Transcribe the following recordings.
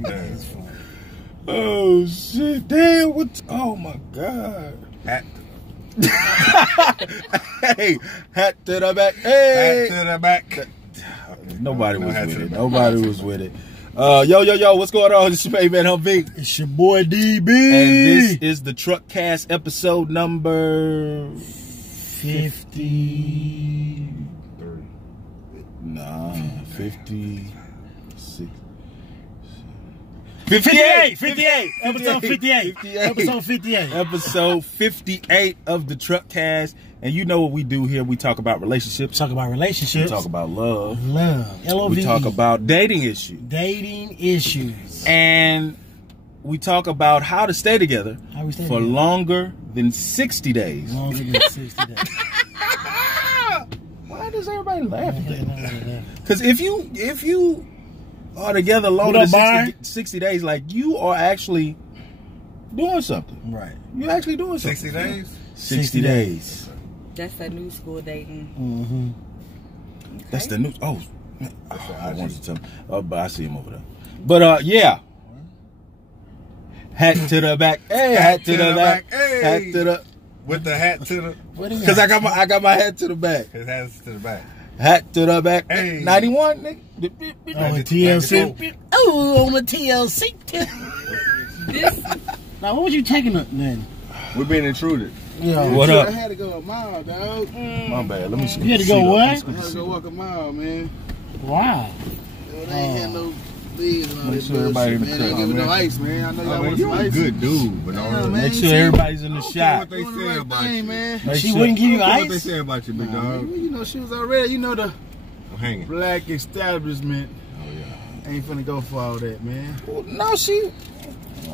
That's funny. Oh shit! Damn! What? Oh my god! Hat. Hey, hat to the back. Hey, Hat to the back. nobody was with it. Nobody was with it. Yo, what's going on? It's your man Humvee. It's your boy DB. And this is the Truckcast episode number 50. Nah, 56. 58. Episode 58. Episode 58. Episode 58 of the Truckcast. And you know what we do here. We talk about relationships. Talk about relationships. We talk about love. Love. We talk about dating issues. Dating issues. And we talk about how to stay together for longer than 60 days. Longer than 60 days. Why does everybody laugh at that? Because if you are together longer than 60 days, like you are actually doing something. Right. You're actually doing something. 60 days? 60 days. That's that new school dating. Mm-hmm. Okay. That's the new. Oh, I wanted to tell him. But I see him over there. But yeah. Hat to the back. Hey, hat to the back. Hey. Hat to the. With the hat to the. Because I got my hat to the back. His hat's to the back. Hat to the back. Hey. 91, nigga. On the TLC. Oh, on the TLC. Now, what was you taking then? We're being intruded. Yeah. What up? I had to go a mile, dog. My bad. Let me see. You had to go what? I had to go walk a mile, man. Wow. They ain't had no leaves and all Make that sure everybody in the bullshit, man. They cut, ain't giving man. no ice, man. I know y'all want You some a ice. good dude, but Yeah, no. man. Make you sure see? everybody's in the I don't care shot. What they Doing the say right about thing, you. man. Make She sure- wouldn't give you What they ice? say about you, big Nah, dog? you know, she was already, you know, the I'm hanging. black establishment Oh, yeah. ain't finna go for all that, man. No, she.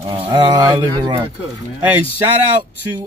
I'll leave it Man, I wrong. just gotta cook, man. Hey, shout out to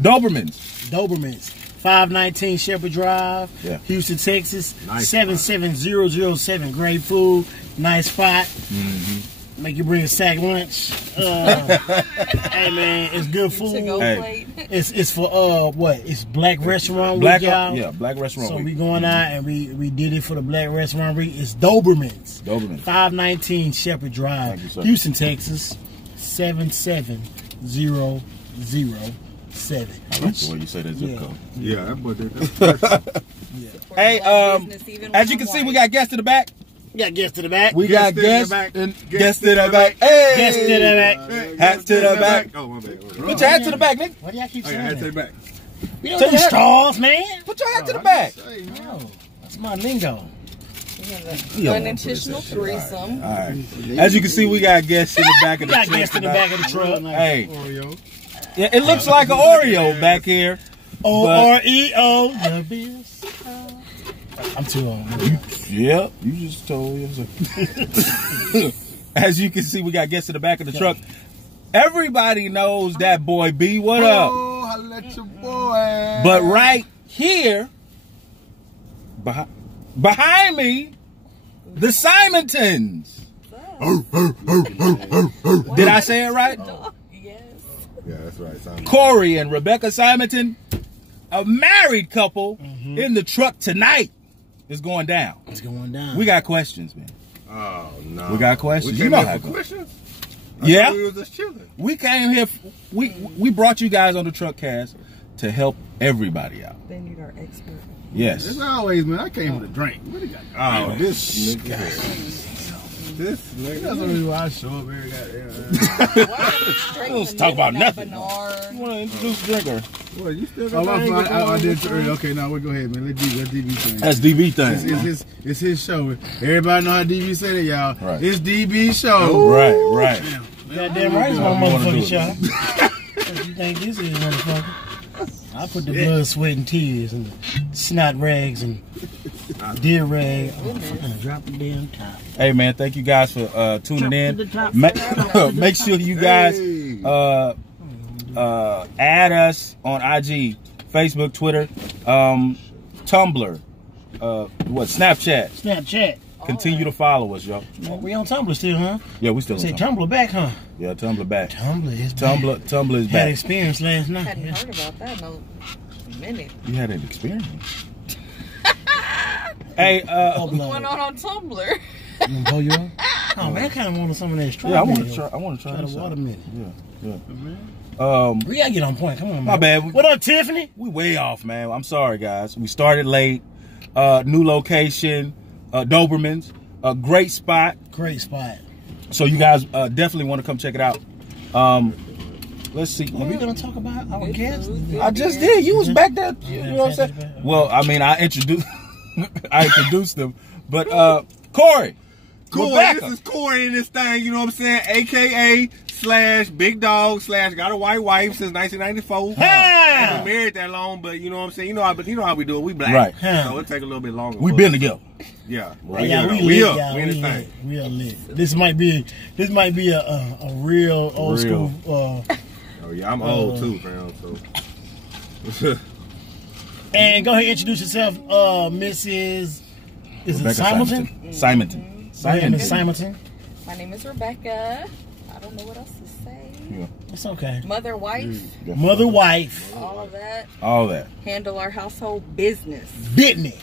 Dobermans. Dobermans. 519 Shepherd Drive, Yeah. Houston, Texas. Nice 77007. Great food. Nice spot. Mm-hmm. Make you bring a sack lunch. Hey man, it's good To food. go Hey. plate. It's for what? It's Black Restaurant Black, Week, y'all. yeah, Black Restaurant So Week. we going out and we did it for the Black Restaurant Week. It's Dobermans. Doberman. 519 Shepherd Drive, Thank you, sir. Houston, Texas. 77007. I like the way you say that zip Yeah. code. Yeah, that boy did that. Hey, Black business, even as when you can I'm see, we white. got guests in the back. We got guests to the back. We Guests got in the guests back. and Guests guests in the back. Hey, Guests to the back. Hat to the back. Oh, my bad. Put your hat to the back, nigga. Why do y'all keep Oh, saying yeah, hat to the that? back. We don't Take do your hat- straws, man. Put your hat to the back. Hey, man. No, that's my lingo. We have You an don't unintentional threesome. All right. As you can see, we got guests in the back We of the got truck. guests in the back of the truck. Hey, Oreo. yeah, it looks like an Oreo back here. O-R-E-O. The biz. I'm too old. Yeah, you just told yourself. As you can see, we got guests in the back of the truck. Everybody knows that boy B. What up? Oh, holla at your boy. But right here, behind me, the Simontons. Did I say it right? Yes. Yeah, that's right. Simon. Corey and Rebecca Simonton, a married couple in the truck tonight, is going down. It's going down. We got questions, man. Oh, no. We got questions. We You came know here how it for goes. questions? I Yeah. thought we was just chilling. We came here. We brought you guys on the Truckcast to help everybody out. They need our expert. Yes. As always, man, I came with a drink. What do you got? Oh, this nigga. This That's nigga. the reason why I show up every goddamn. Let's talk about nothing. You Bernard. want to introduce the drinker? What, you still Oh, got my that fault. angle I did going too on? early. Okay, now we'll go ahead, man. Let's DB thing. That's DB thing. It's his show. Everybody know how DB said it, y'all. Right. It's DB show. Right. Goddamn right, it's my You wanna do motherfucking it. show. What you think this is, motherfucker? I put the blood, sweat, and tears, and the snot rags, and deer rag. Oh, I'm gonna drop the damn top. Hey man, thank you guys for tuning in. Make sure you guys add us on IG, Facebook, Twitter, Tumblr, Snapchat. Snapchat. Continue to follow us, y'all. We on Tumblr still, huh? Yeah, we still Say on Tumblr. Tumblr back, huh? Yeah, Tumblr back. Tumblr is back. Tumblr is Had back. experience last night. Hadn't Yeah. heard about that in a minute. You had an experience. Hey, What's going on Tumblr? You pull you up? Oh man, I kind of wanted some of that strawberry. Yeah, I want to try the this out. watermelon. Yeah. We gotta get on point. Come on, man. My bad. What up, Tiffany? We way off, man. I'm sorry, guys. We started late. New location, Doberman's. A great spot. Great spot. So you guys definitely want to come check it out. Let's see. Are we gonna talk about our guests? I just did. You was back there. You know what I'm saying? Well, I mean, I introduced them. But Corey. Corey, Rebecca. this is Corey in this thing, you know what I'm saying? AKA / Big Dog / Got a White Wife since 1994. I haven't been married that long, but you know what I'm saying? You know how we do it. We black. Right. So it'll take a little bit longer. We've been together. Yeah. Right. Yeah, we We lit, up. y'all. We in this We thing. lit. We are lit. This might be a real old school. Oh yeah, I'm old too, fam. So. And go ahead, introduce yourself, Mrs. Is it Simonton? Simonton. Simonton. My name is Rebecca. I don't know what else to say. Yeah. It's okay. Mother, wife, Mother, wife, all that. All that. Handle our household business. Bitney.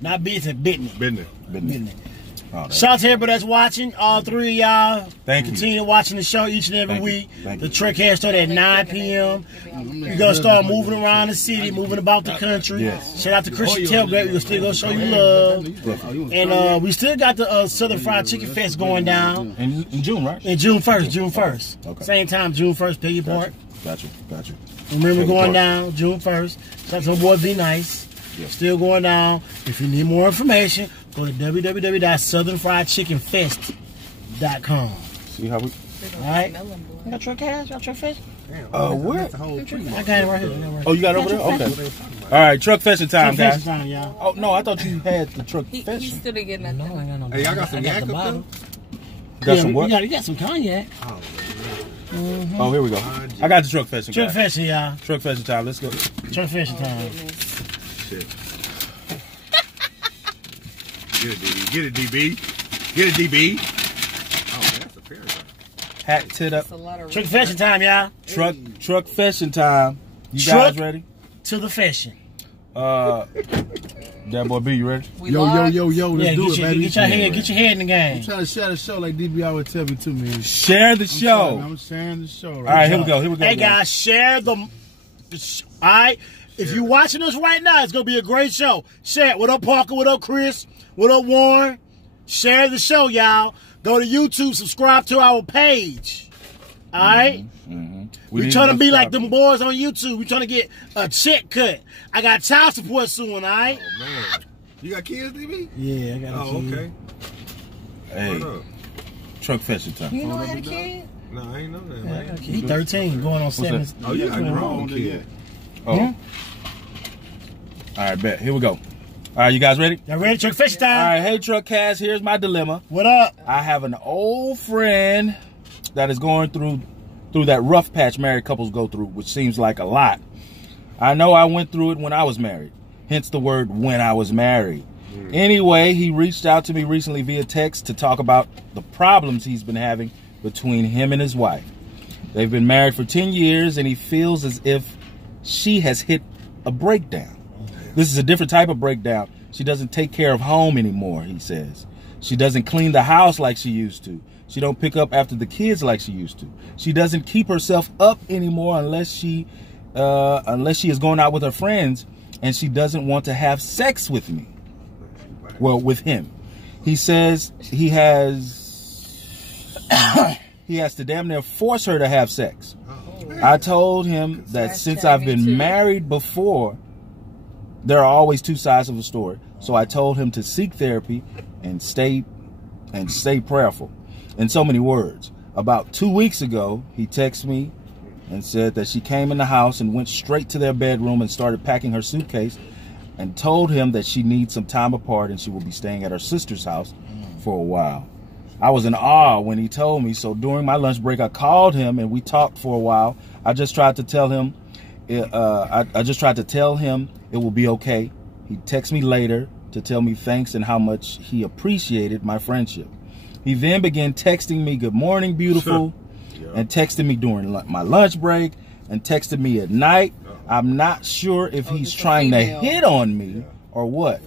Not business, Bitney. Business. Bitney. All that. Shout out to everybody that's watching. All three of y'all. Thank you. Continue watching the show each and every Thank you. week. Thank The you. Truckcast started at 9 p.m. You're going to start moving around the city, moving about the country. Yes. Shout out to Christian Tailgate. We're still going to show you love. And we still got the Southern Fried Chicken Fest going down In June, right? in June 1st. June 1st. Okay. Same time, June 1st. Pay your part. Gotcha. Remember Pay your going part. down June 1st. Shout out to my boy Be Nice. Yes. Still going down. If you need more information, go to www.southernfriedchickenfest.com. See how we... All right. You got Truckcast? Got Truckfest? Where? I got it right here. Oh, you got it over there? Okay. All right, truck fishing time, Truckfest guys. time, y'all. Oh, no, I thought you had the truck He fishing. still didn't get nothing. No, I ain't got no. Hey, y'all got some I yak the up bottle. Got some what? You got some cognac. Oh, here we go. I got the truck fishing, Truck guys. fishing, y'all. Truck fishing time. Let's go. Truck fishing time. Shit. Get it, DB. Get it, DB. Oh, man, that's a paragraph. Hat tit up. That's a lot of Truck fishing time, y'all. Truck fishing time. You Truck- guys ready? To the fishing. That boy B, you ready? Yo, let's do it, baby. Get your head in the game. I'm trying to share the show like DB always tell me to, man. Share the show. I'm sharing the show. All right, here we go. Hey guys, share the all right. If you're watching us right now, it's gonna be a great show. Share it. What up, Parker? What up, Chris? What up, Warren? Share the show, y'all. Go to YouTube, subscribe to our page. All right. We trying to be like them boys on YouTube. We trying to get a check cut. I got child support soon. All right. Oh, man. You got kids, DB? Yeah, I got a Oh, kid. okay. Hey, What up? truck fishing time. You know I had a kid? No, I ain't know that, Yeah, I man. got a kid. He 13, going on 7. Oh, you got a grown kid. Oh. All right, bet. Here we go. All right, you guys ready? Y'all ready? Truck fishing All time. right, hey, Truckcast, here's my dilemma. What up? I have an old friend that is going through that rough patch married couples go through, which seems like a lot. I know I went through it when I was married, hence the word when I was married. Anyway, he reached out to me recently via text to talk about the problems he's been having between him and his wife. They've been married for 10 years, and he feels as if she has hit a breakdown. This is a different type of breakdown. She doesn't take care of home anymore, he says. She doesn't clean the house like she used to. She don't pick up after the kids like she used to. She doesn't keep herself up anymore unless she is going out with her friends, and she doesn't want to have sex with me. Well, with him. He says he has to damn near force her to have sex. I told him that since I've been married before, there are always two sides of a story. So I told him to seek therapy and stay prayerful. In so many words. About 2 weeks ago, he texted me and said that she came in the house and went straight to their bedroom and started packing her suitcase, and told him that she needs some time apart and she will be staying at her sister's house for a while. I was in awe when he told me, so during my lunch break, I called him and we talked for a while. I just tried to tell him, it will be okay. He texted me later to tell me thanks and how much he appreciated my friendship. He then began texting me, "Good morning, beautiful," and texted me during my lunch break and texted me at night. I'm not sure if he's trying to hit on me or what.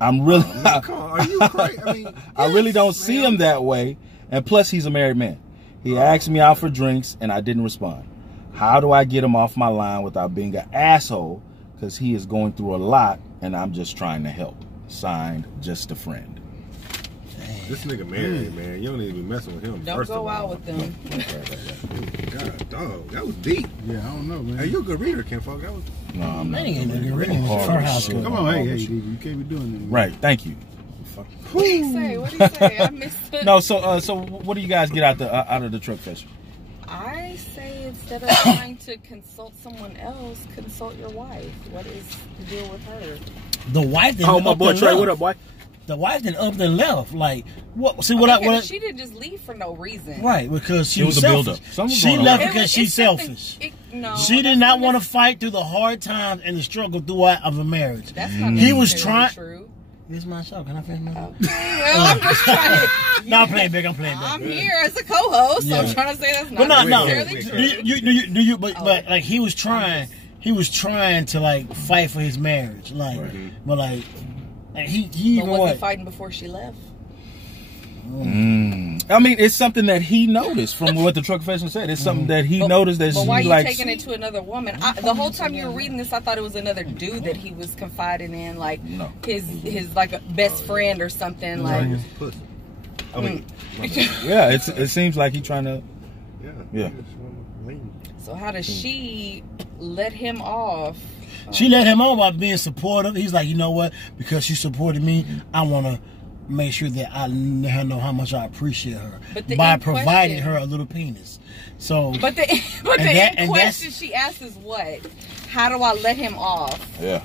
I'm really, Come on, are you crazy? I mean, I really don't see him that way. And plus, he's a married man. He asked me out for drinks, and I didn't respond. How do I get him off my line without being an asshole? Because he is going through a lot, and I'm just trying to help. Signed, just a friend. This nigga married, man. You don't need to be messing with him. Don't go out with them. God, dog, that was deep. Yeah, I don't know, man. Hey, you a good reader, Ken Folk. That was. No, I'm not. That ain't no good reading. Hard Her as house shit. good. Come on, hey, Hard as shit. you can't be doing that. Right, thank you. What did he say? What did he say? I missed it. No, so what do you guys get out of the truck fest? I say instead of trying to consult someone else, consult your wife. What is the deal with her? The wife didn't Oh, my up boy and Trey, left. what up, boy? The wife didn't up and left. Like, what? See, Because she didn't just leave for no reason. Right, because she It was was a selfish. buildup. Something She going on. left It because was- she's it's something- selfish. No, She did that's not want to nec- fight through the hard times and the struggle throughout of the marriage. That's not He was necessarily trying. true. This is my show. Can I finish my show? Well, I'm just trying to. No, I'm playing big. I'm playing big. I'm here as a co-host, so Yeah. I'm trying to say that's But not no. necessarily Do true. you? But like he was trying. He was trying to like fight for his marriage. Like, but like he But even was he what? fighting before she left? I mean, it's something that he noticed from what the truck professional said. It's something that he noticed that But why are he you likes. taking it to another woman? The whole time you were reading this, I thought it was another dude that he was confiding in, like No. his like a best friend or something. Like, Pussy. I mean, Yeah, it seems like he's trying to. Yeah. so how does she let him off? She let him on by being supportive. He's like, you know what? Because she supported me, I want to make sure that I let her know how much I appreciate her But the by end providing question- her a little penis. So, But the that- end and question she asked is what? How do I let him off? Yeah.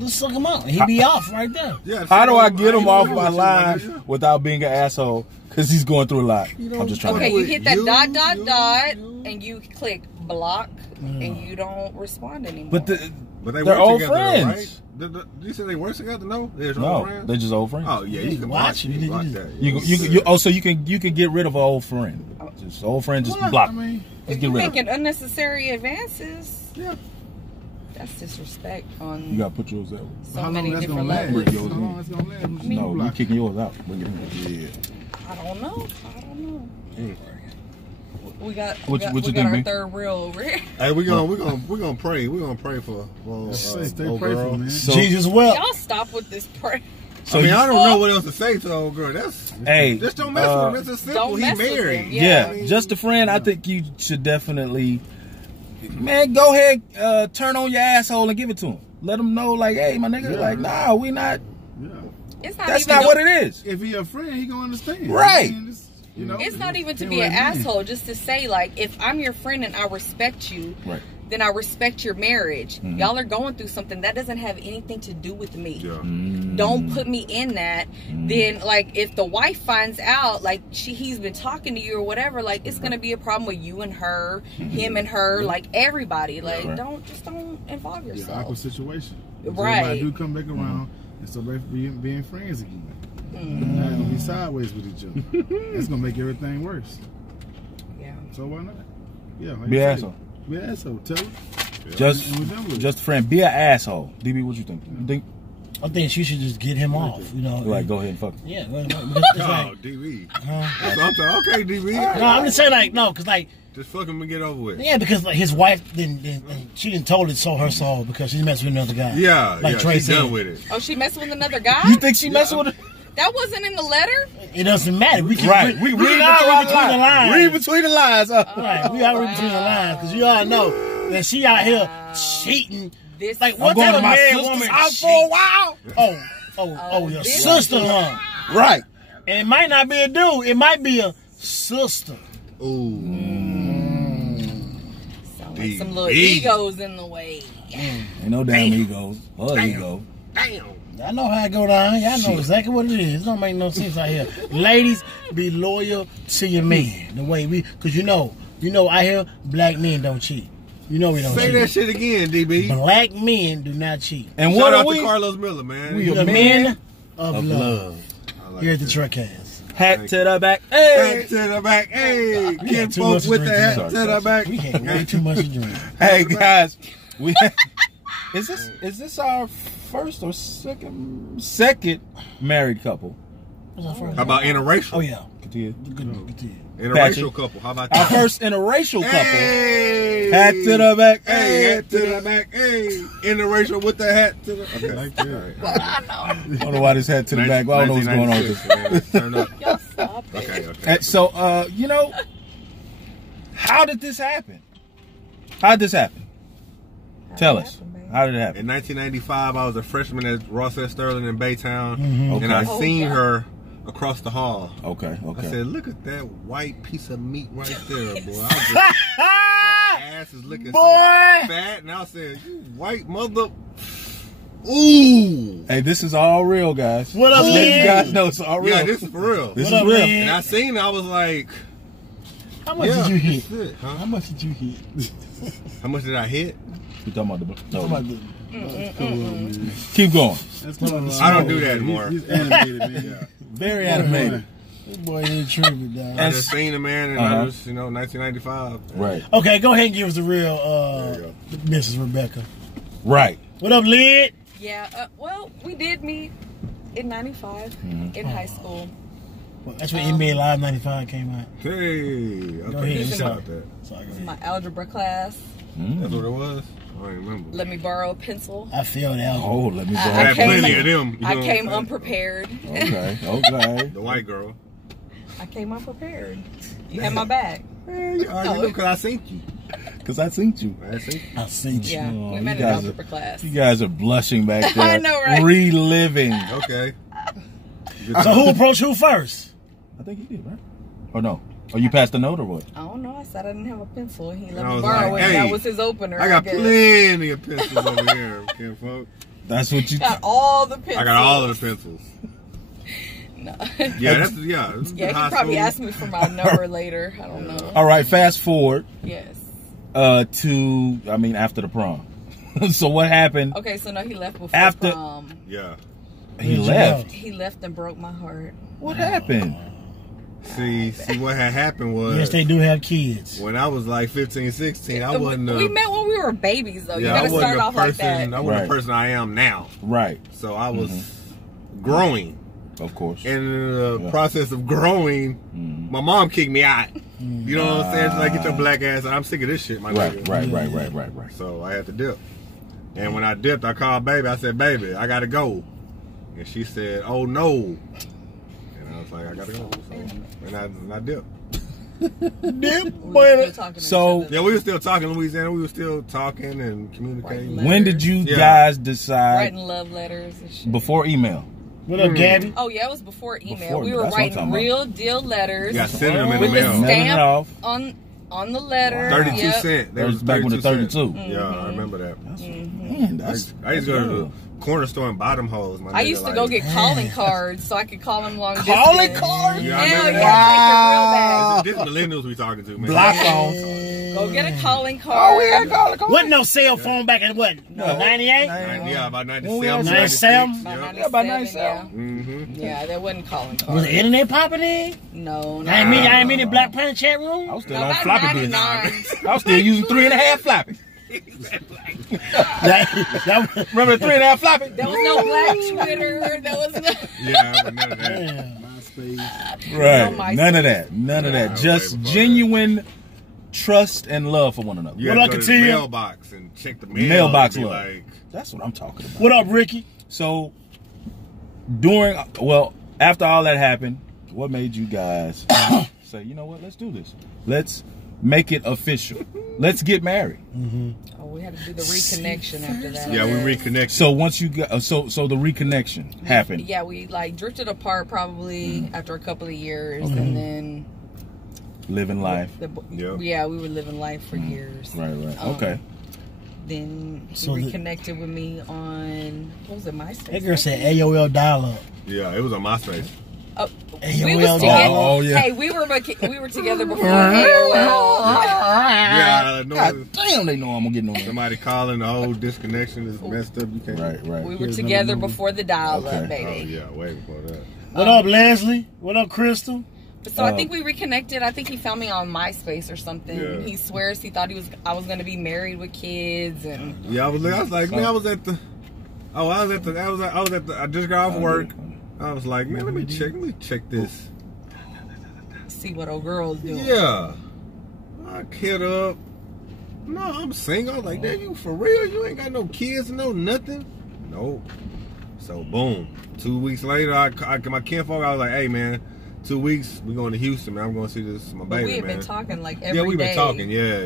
just suck him out. He be off right there. Yeah, How do I get him off my Yeah. line without being an asshole? Because he's going through a lot. I'm just trying Okay, to. you hit that You, dot, you. and you click block, and you don't respond anymore. But But they they're work old together, though, friends. right? You said they work together? No, they're old No, friends. they're just old friends. Oh yeah, you can Watch watch it. it. You Block did- that. So you can get rid of an old friend. Just old friend, just What? block. I mean, Just if get you're rid of. making unnecessary advances, Yeah. that's disrespect You on gotta put yours out. so how many long that's different gonna last? levels. Bring How yours in. long that's gonna last? No, you Block. kicking yours out. Bring it in. Yeah. I don't know. We got What you we think, got our B? third reel over here. Hey, we're gonna pray. We're gonna pray for Stay old prayerful, girl. man. So, Jesus well. Y'all stop with this prayer. so I mean, you- I don't know what else to say to the old girl. That's hey, just don't mess with him. It's a simple. Don't He mess with married. him, yeah, I mean, just a friend. I think you should definitely, man, go ahead, turn on your asshole and give it to him. Let him know, like, hey, my nigga, like, nah, we not. Yeah. It's not That's even not what it is. If he a friend, he gonna understand. Right. I mean, you know, It's not even to he be an like, man. asshole, just to say, like, if I'm your friend and I respect you, Right. then I respect your marriage. Mm-hmm. Y'all are going through something that doesn't have anything to do with me. Yeah. Don't put me in that. Then, like, if the wife finds out, like, he's been talking to you or whatever, like, it's gonna be a problem with you and her, him and her, like everybody. Like, Right. don't involve Yeah, yourself. awkward situation. Right. Everybody do come back around and start being friends again. Now gonna be sideways with each other. That's gonna make everything worse. Yeah. So why not? Yeah. like Be you an said, asshole. Be an asshole. Tell her. Just, And we're done with it. just a friend. Be an asshole. DB, what you think? You think? I think she should just get him off. You know. Like, go ahead and fuck. Yeah. Because it's Oh, like, DB. That's what I'm saying. Okay, DB. no, I'm just saying like no, because like. Just fuck him and get over with. Yeah, because like his wife she didn't told it sold her soul because she messed with another guy. Yeah, like yeah, Trey she's said. done with it. Oh, she messing with another guy? You think she messing with it? That wasn't in the letter? It doesn't matter. We can Right. We read between the lines. Read between the lines. Right, we gotta read between the lines because you all know that she out here cheating. This Like I'm what going type to of my married sister's woman house for a cheat? while. Your this- sister, huh? Right. And it might not be a dude. It might be a sister. Ooh. sound like some little DB. egos in the way. Ain't no damn egos. Her ego. Damn. I know how it go down. Y'all know exactly what it is. It don't make no sense out here. Ladies, be loyal to your man. The way because you know, out here, black men don't cheat. You know we don't Say cheat. that shit again, DB. Black men do not cheat. And Shout what out are to we? Carlos Miller, man. We The a men man of love. I like Here at the that. Truckcast. Hat to the back. Hey. Back to the back. Hey, We Ken had too Folk much to with the drink hat tonight. to the back. We had way too much to drink. Hey guys, we is this our first or second married couple. What's our first? How about interracial? Oh yeah. Continue. Continue. Interracial couple. How about Our that? first interracial couple. Hey. Hat to the back. Hey, hat to the back. Hey, interracial with the hat to the. Okay. Like that. I know. I don't know why this hat to the back. I don't know what's going on with this. Turn up. Y'all stop it. Okay. And so, you know, how did this happen? How did this happen? Tell us. How did it happen? In 1995, I was a freshman at Ross S. Sterling in Baytown, Okay. and I seen yeah. her across the hall. Okay. I Okay. said, "Look at that white piece of meat right there, boy." That ass is looking so fat, and I said, "You white mother." Ooh. Hey, this is all real, guys. What up, Just letting you Lynn? guys know it's all real. Yeah, this is for real. This What is up, real. Lynn? And I seen it, I was like, How much yeah, did you hit? that's it, huh? How much did you hit? How much did I hit? You talking about the? How No. much did- That's cool, man. Keep going. That's cool. I don't do that anymore. He's animated, man. Very animated. This boy ain't tripping, dog. I just seen the man, and I was, 1995. Right. Okay, go ahead and give us the real There you Mrs. Rebecca. Right. What up, Lid? Yeah, well, we did meet in 95 in high school. Well, that's when NBA Live 95 came out. Hey, Go okay, ahead. think about that. Sorry, go This is ahead. my algebra class. That's what it was. I don't remember. Let me borrow a pencil. I feel that. Oh, let me I I borrow. had came- plenty of them. You I know what came I'm saying? unprepared. Okay. Okay. The white girl. I came unprepared. You had my back. Hey, you know, because I seen you. Because I seen you. I seen you. I seen you. Yeah, Oh, we you met in guys algebra class. You guys are blushing back there. I know, right? Reliving. Okay. So who approached who first? I think he did, right? Or no? Or you passed the note or what? I don't know. I said I didn't have a pencil. He let I me was borrow like, it. hey, That was his opener. I got guess. plenty of pencils over here, Kim folk. That's what you. Got all the pencils. I got all of the pencils. No. Yeah, that's yeah. This is Yeah, high he probably school. asked me for my number later. I don't know. All right. Fast forward Yes. to after the prom. So what happened? Okay, so no, he left before After- prom. Yeah. He Where'd you left. He left and broke my heart. What happened? See, what had happened was Yes, they do have kids. when I was like 15, 16, I wasn't. We met when we were babies, though. Yeah, I you gotta wasn't start a off like person. that. I wasn't Right. the person I am now. Right. So I was growing. Of course. And in the Yeah. process of growing, my mom kicked me out. You know what I'm saying? She's like, get your black ass out. I'm sick of this shit, my nigga. Right. So I had to dip. And when I dipped, I called baby. I said, baby, I got to go. And she said, oh, no. And I was like, I got to go. So, and I dipped. Dip, We were still talking to So- each other. Yeah, we were still talking in Louisiana. We were still talking and communicating. Right. When did you Yeah. guys decide? writing love letters and shit. Before email. What up, Gabby? Oh yeah, it was before email. Before we email, were that's what I'm writing talking real deal letters Yeah, sending them in the with the mail. Mailing it stamp off. on the letter. 32 Yep. cents. That was back when the 32. Yeah, I remember that. Man, that's. I used to go to the corner store and buy them hoes. My I nigga, used to like, go get calling cards so I could call them long Calling distance. cards? Yeah, I Hell remember yeah, This millennials we talking to, man. Block phones. take your real bag. Go get a calling card. Wasn't no cell phone back in what? No, 98? Yeah, about When 97. we was 97? About Yeah. about 97, 97. Mm-hmm. yeah, that wasn't calling Was cards. the internet popping in? No, no. I ain't mean in Black Planet chat room. I was still No, on about floppy disk. 99. I was still using 3.5 floppy. That was- Remember the 3.5 floppy? There was no Black Twitter. There was no. Yeah, but none of that. yeah. MySpace. Right. No, None of that. None of that. Yeah, Just way before genuine trust and love for one another. You What had I to go can to tell the you- mailbox and check the mail. Mailbox and be love. like, That's what I'm talking about. What up, Ricky? So, after all that happened, what made you guys say, you know what, let's do this. Let's make it official. Let's get married. Oh, we had to do the reconnection after that. yeah, we reconnected. So once you got, so the reconnection happened. Yeah, we like drifted apart probably after a couple of years, and then Living life. Yeah. yeah, we were living life for years. Right. Okay. Then he So the- reconnected with me on what was it, MySpace? That girl said AOL dial-up. Yeah, it was on MySpace. Oh, AOL we was together. dial-up. Oh, yeah. Hey, we were together before AOL. Yeah, no, God damn, they know I'm gonna get no name. somebody calling, the whole disconnection is messed up. You can't. Right. We were together before the dial-up, Okay. baby. Oh, yeah, way before that. What up, Leslie? What up, Crystal? So I think we reconnected. I think he found me on MySpace or something. Yeah. He swears he thought I was going to be married with kids, and Yeah, I was like, man, I Oh, I just got off work. I was like, man, let me check this. See what old girl's doing. Yeah. I hit up. No, I'm single. I was like, damn, you for real? You ain't got no kids, no nothing? Nope. So, boom. 2 weeks later, my kinfolk, I was like, hey, man, 2 weeks, we going to Houston, man. I'm going to see my baby, we had man. been talking like every day. Yeah, we've been talking, yeah.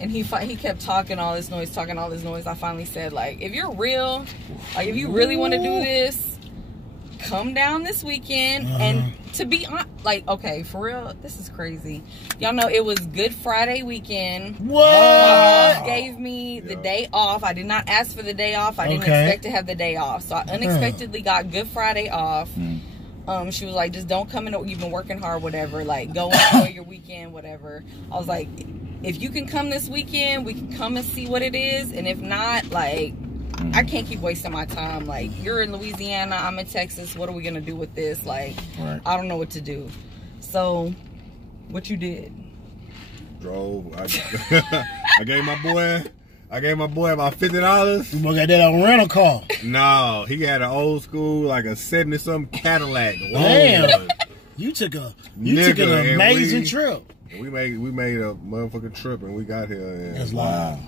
And he kept talking all this noise. I finally said, like, if you're real, like, if you really want to do this, come down this weekend. And to be honest, like, okay, for real, this is crazy. Y'all know it was Good Friday weekend. What? My boss gave me the day off. I did not ask for the day off. I didn't expect to have the day off. So I unexpectedly got Good Friday off. She was like, just don't come in. You've been working hard, whatever. Like, go enjoy your weekend, whatever. I was like, if you can come this weekend, we can come and see what it is. And if not, like, I can't keep wasting my time. Like, you're in Louisiana, I'm in Texas. What are we going to do with this? Like, I don't know what to do. So, what you did? Drove. I gave my boy about $50. You got that on rental car. No, he had an old school, like a 70-something Cadillac. Damn. You took an amazing trip. We made a motherfucking trip and we got here. And That's wow.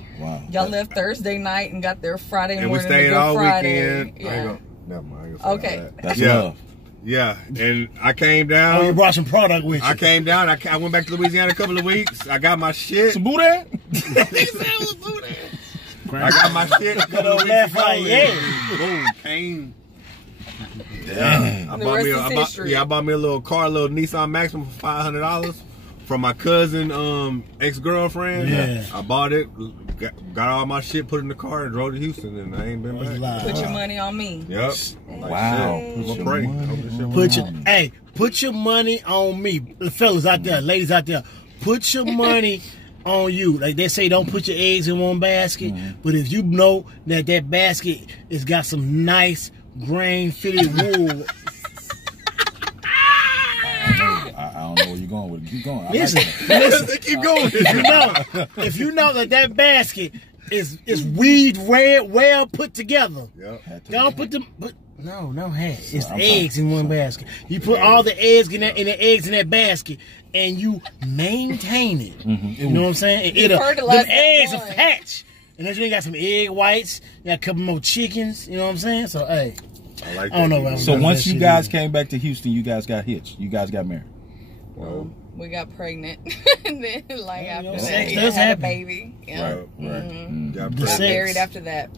Y'all left Thursday night and got there Friday morning. And we stayed all Friday. weekend. Yeah. Never mind. Okay. That's love. Yeah, and I came down. Oh, you brought some product with you. I came down. I went back to Louisiana a couple of weeks. I got my shit. Some boudin? He said it was boudin. I got my shit. Good old Lafayette. Boom, came. Damn. I bought me a little car, a little Nissan Maxima for $500 from my cousin, ex-girlfriend. Yeah. I bought it, got all my shit, put it in the car, and drove to Houston, and I ain't been back. Put your money on me. Yep. Like, wow. Put your money on me. The fellas out there, ladies out there, put your money on you. Like they say, don't put your eggs in one basket. But if you know that basket has got some nice grain-fitted wool. I don't know where you're going with it. Keep going. Listen, keep going. If you know that basket is weed red, well put together. Yep. Don't put them. It's eggs in one basket. You put all the eggs in the eggs in that basket, and you maintain it. You know what I'm saying? Them eggs will hatch, and then you got some egg whites. You got a couple more chickens. You know what I'm saying? So hey, I don't know. So once you guys came back to Houston, you guys got hitched. You guys got married. Well, we got pregnant, and then after that, sex we does had a happen. baby. Yeah. Right. Got married after that.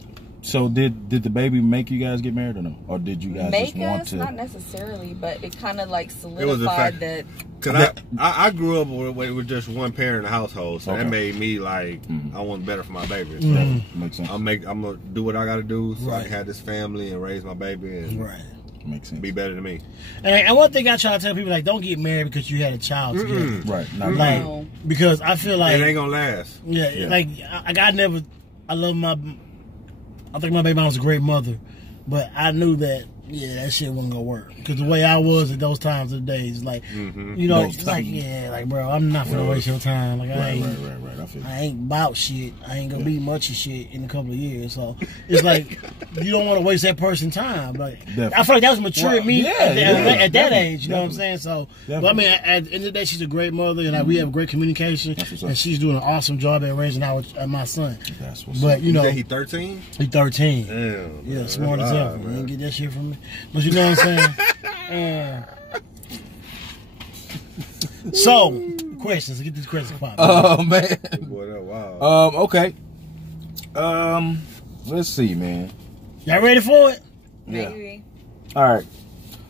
So did the baby make you guys get married or no? Or did you guys just want to? Not necessarily, but it kind of like solidified that. Because I grew up with just one parent in the household, so that made me like, I want better for my baby. So makes sense. I'm gonna do what I gotta do so I can have this family and raise my baby and makes sense. Be better than me. And one thing I try to tell people, like, don't get married because you had a child together. Right. Not like, because I feel like it ain't gonna last. Yeah. Like I love I think my baby mom was a great mother, but I knew that that shit wasn't gonna work because the way I was at those times of the days, like you know, it's like bro, I'm not gonna waste your time. Like I ain't about shit. I ain't gonna be much of shit in a couple of years. So it's like you don't want to waste that person's time. Like I feel like that was mature me at that age. You know what I'm saying? So, but I mean, at the end of the day, she's a great mother, and we have great communication, and she's doing an awesome job at raising my son. That's what's but you know, he 13. He 13. Damn, yeah, smart as hell. You didn't get that shit from me. But you know what I'm saying? So, questions. Let's get these questions popping. Oh, man. Wow. Okay. Let's see, man. Y'all ready for it? Maybe. All right.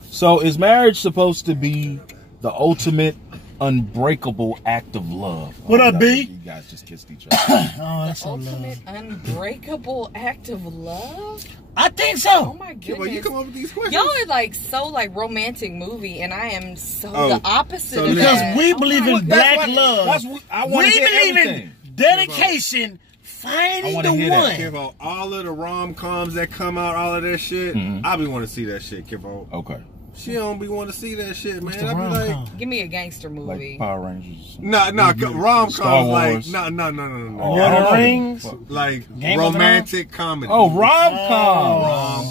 So, is marriage supposed to be the ultimate unbreakable act of love? What up, B? You guys just kissed each other. Oh, that's so ultimate unbreakable act of love? I think so. Oh my goodness. Well, you come up with these questions. Y'all are like so like romantic movie, and I am so the opposite of because that. we believe in black love. I want to hear everything. Dedication, finding the one. Kivo, all of the rom-coms that come out, all of that shit, I be want to see that shit, Kivo. Okay. She don't be want to see that shit, What's man. the I be rom-com? like, Give me a gangster movie. Like Power Rangers. rom-coms Star like, Wars. no. Lord of the Rings? Like Game of romantic comedy. Oh, rom-com.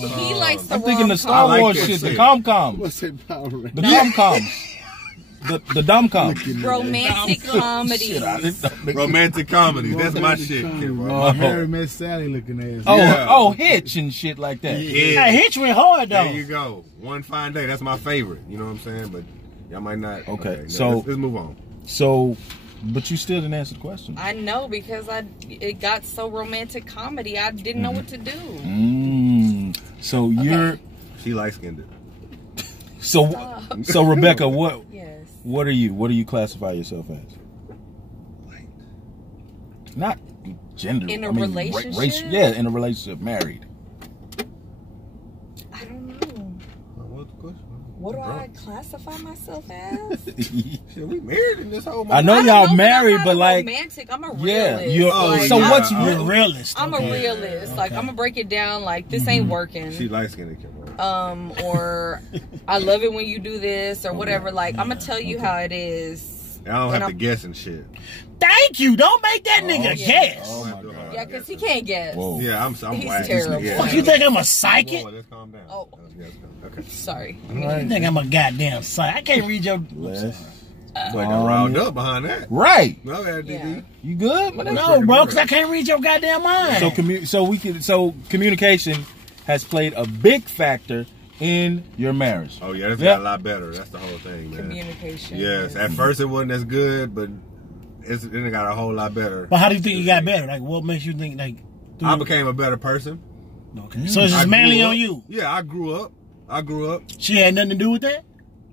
Rom-com. He likes the I'm thinking the rom-com. Star like Wars that shit, the shit. com-coms. What's that Power Rangers? The com-coms. The dom-coms. Romantic comedies. Romantic comedy. That's my shit, kid, bro. Mary Met Sally looking ass. Oh, Yeah. oh, Hitch and shit like that. Yeah. Hey, Hitch went hard though. There you go. One fine day. That's my favorite. You know what I'm saying? But y'all might not. Okay, now so- let's move on. So, but you still didn't answer the question. I know because it got so romantic comedy. I didn't know what to do. So you're She light skinned it. so Rebecca, what Yes. what are you? What do you classify yourself as? Not gender. In a I mean, relationship? yeah, in a relationship, married. I don't know. What's the question? What do I classify myself as? Shit, we married in this whole. I know I don't y'all know, married, I'm not but a like, romantic. I'm a yeah, realist. you're. Like, So yeah. what's You're a real? realist. I'm a okay. realist. Like Okay. I'm gonna break it down. Like this ain't working. She light skinned it, Or I love it when you do this or whatever. Like I'm gonna tell you how it is. I don't And have to guess and shit. Thank you. Don't make that nigga yeah. guess. Oh my God. Yeah, because he can't guess. Whoa. Yeah, I'm He's whack. terrible. Yeah. Fuck, you think I'm a psychic? Whoa, let's calm down. Oh. Okay. Sorry. You think I'm a goddamn psychic? I can't read your. Les. Like I'm riled up behind that. Right. No, that Yeah. DD. You good? No, bro, because I can't read your goddamn mind. So communication has played a big factor in your marriage. Oh yeah, it's Yeah. got a lot better. That's the whole thing, man. Communication. Yes, at first it wasn't as good, but it got a whole lot better. But how do you think you got better? Like, what makes you think, like... I became a better person. Okay. So it's I just grew mainly up. on you? Yeah, I grew up. She had nothing to do with that?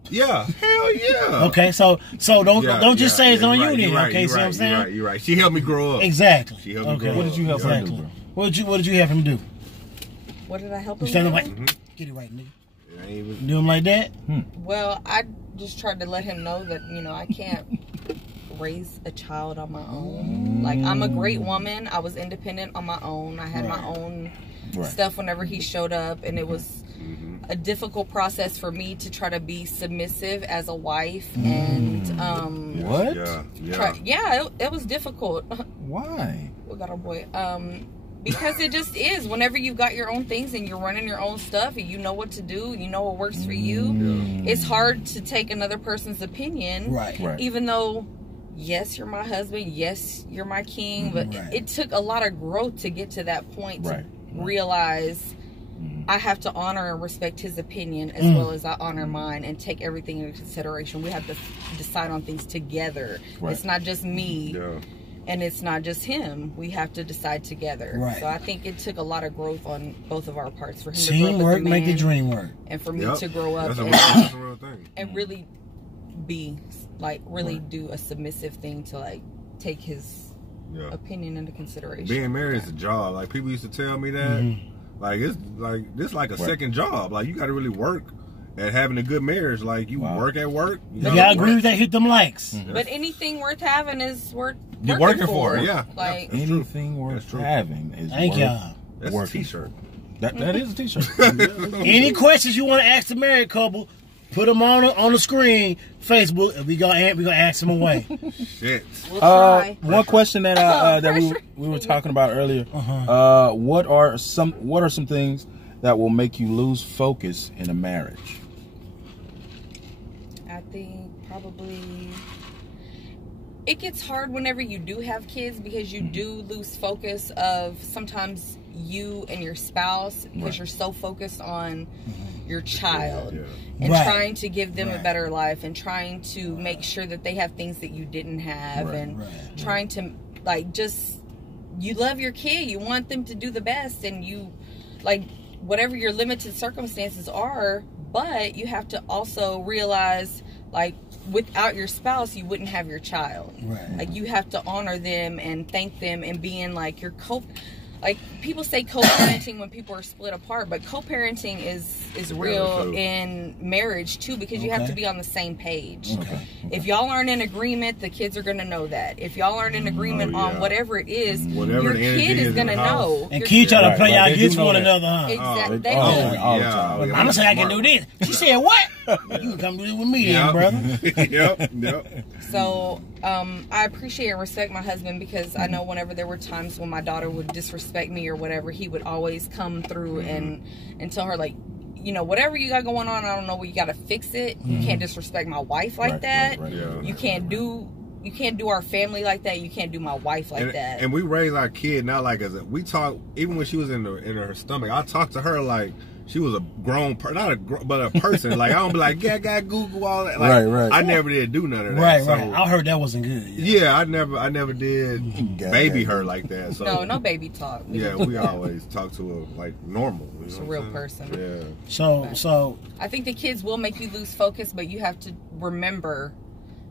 Yeah, hell yeah. Okay, so don't just say it's on you're you then. right, Okay, you're see what I'm right, saying? You're right. She helped me grow up. Exactly. She helped me Okay. grow What did you help her do, bro? What did you have him do? What did I help You him stand with? up like, get it right, nigga. It ain't even- Do him like that? Well, I just tried to let him know that, I can't raise a child on my own. Like, I'm a great woman. I was independent on my own. I had my own stuff whenever he showed up, and it was a difficult process for me to try to be submissive as a wife. And, What? Yeah. it was difficult. Why? We got our boy. Because it just is. Whenever you got your own things and you're running your own stuff and you know what to do, you know what works for you, it's hard to take another person's opinion. Right. Even though, yes, you're my husband, yes, you're my king, but it took a lot of growth to get to that point to realize I have to honor and respect his opinion as well as I honor mine and take everything into consideration. We have to decide on things together. It's not just me. Yeah. And it's not just him. We have to decide together. Right. So I think it took a lot of growth on both of our parts for him Teamwork to grow up as a man, make the dream work. and for me to grow up That's a real thing. and really be do a submissive thing to like take his opinion into consideration. Being married is a job. Like people used to tell me that. Like it's like this like a second job. Like you got to really work at having a good marriage. Like you work at work. I agree with that. Hit them likes. But anything worth having is worth You're working for it. Yeah. Like Anything worth having is Thank worth y'all. That's working. a t-shirt. That is a t-shirt. Any questions you want to ask the married couple, put them on the screen, Facebook, and we gonna ask them away. Shit. we'll try. One question that we were talking about earlier. What are some things that will make you lose focus in a marriage? I think probably it gets hard whenever you do have kids because you do lose focus of sometimes you and your spouse because you're so focused on your child and trying to give them a better life and trying to make sure that they have things that you didn't have and trying to like just you love your kid, you want them to do the best and you like whatever your limited circumstances are, but you have to also realize like without your spouse you wouldn't have your child. Like you have to honor them and thank them and being like your like people say co-parenting when people are split apart, but co-parenting is real in marriage too because you have to be on the same page. If y'all aren't in agreement, the kids are going to know that. If y'all aren't in agreement on whatever it is, your kid is going to know. And kids try to play out against one another, huh? Exactly. All the time. Mama say I can do this. She said what? You can come do it with me, then, brother. Yep. So I appreciate and respect my husband because I know whenever there were times when my daughter would disrespect me or whatever, he would always come through and tell her, like, you know, whatever you got going on, I don't know, you got to fix it. You can't disrespect my wife like that. Yeah. You can't do our family like that. You can't do my wife like that. And we raise our kid now like we talk, even when she was in her stomach, I talked to her like she was a grown person, but a person. Like I don't be like, yeah, I got Google all that. Like, right. I never did do none of that. Right. So, I heard that wasn't good. Yeah, I never did baby her like that. So no baby talk. Yeah, we always talk to her like normal. You It's know a real what I'm person. saying? Yeah. So I think the kids will make you lose focus, but you have to remember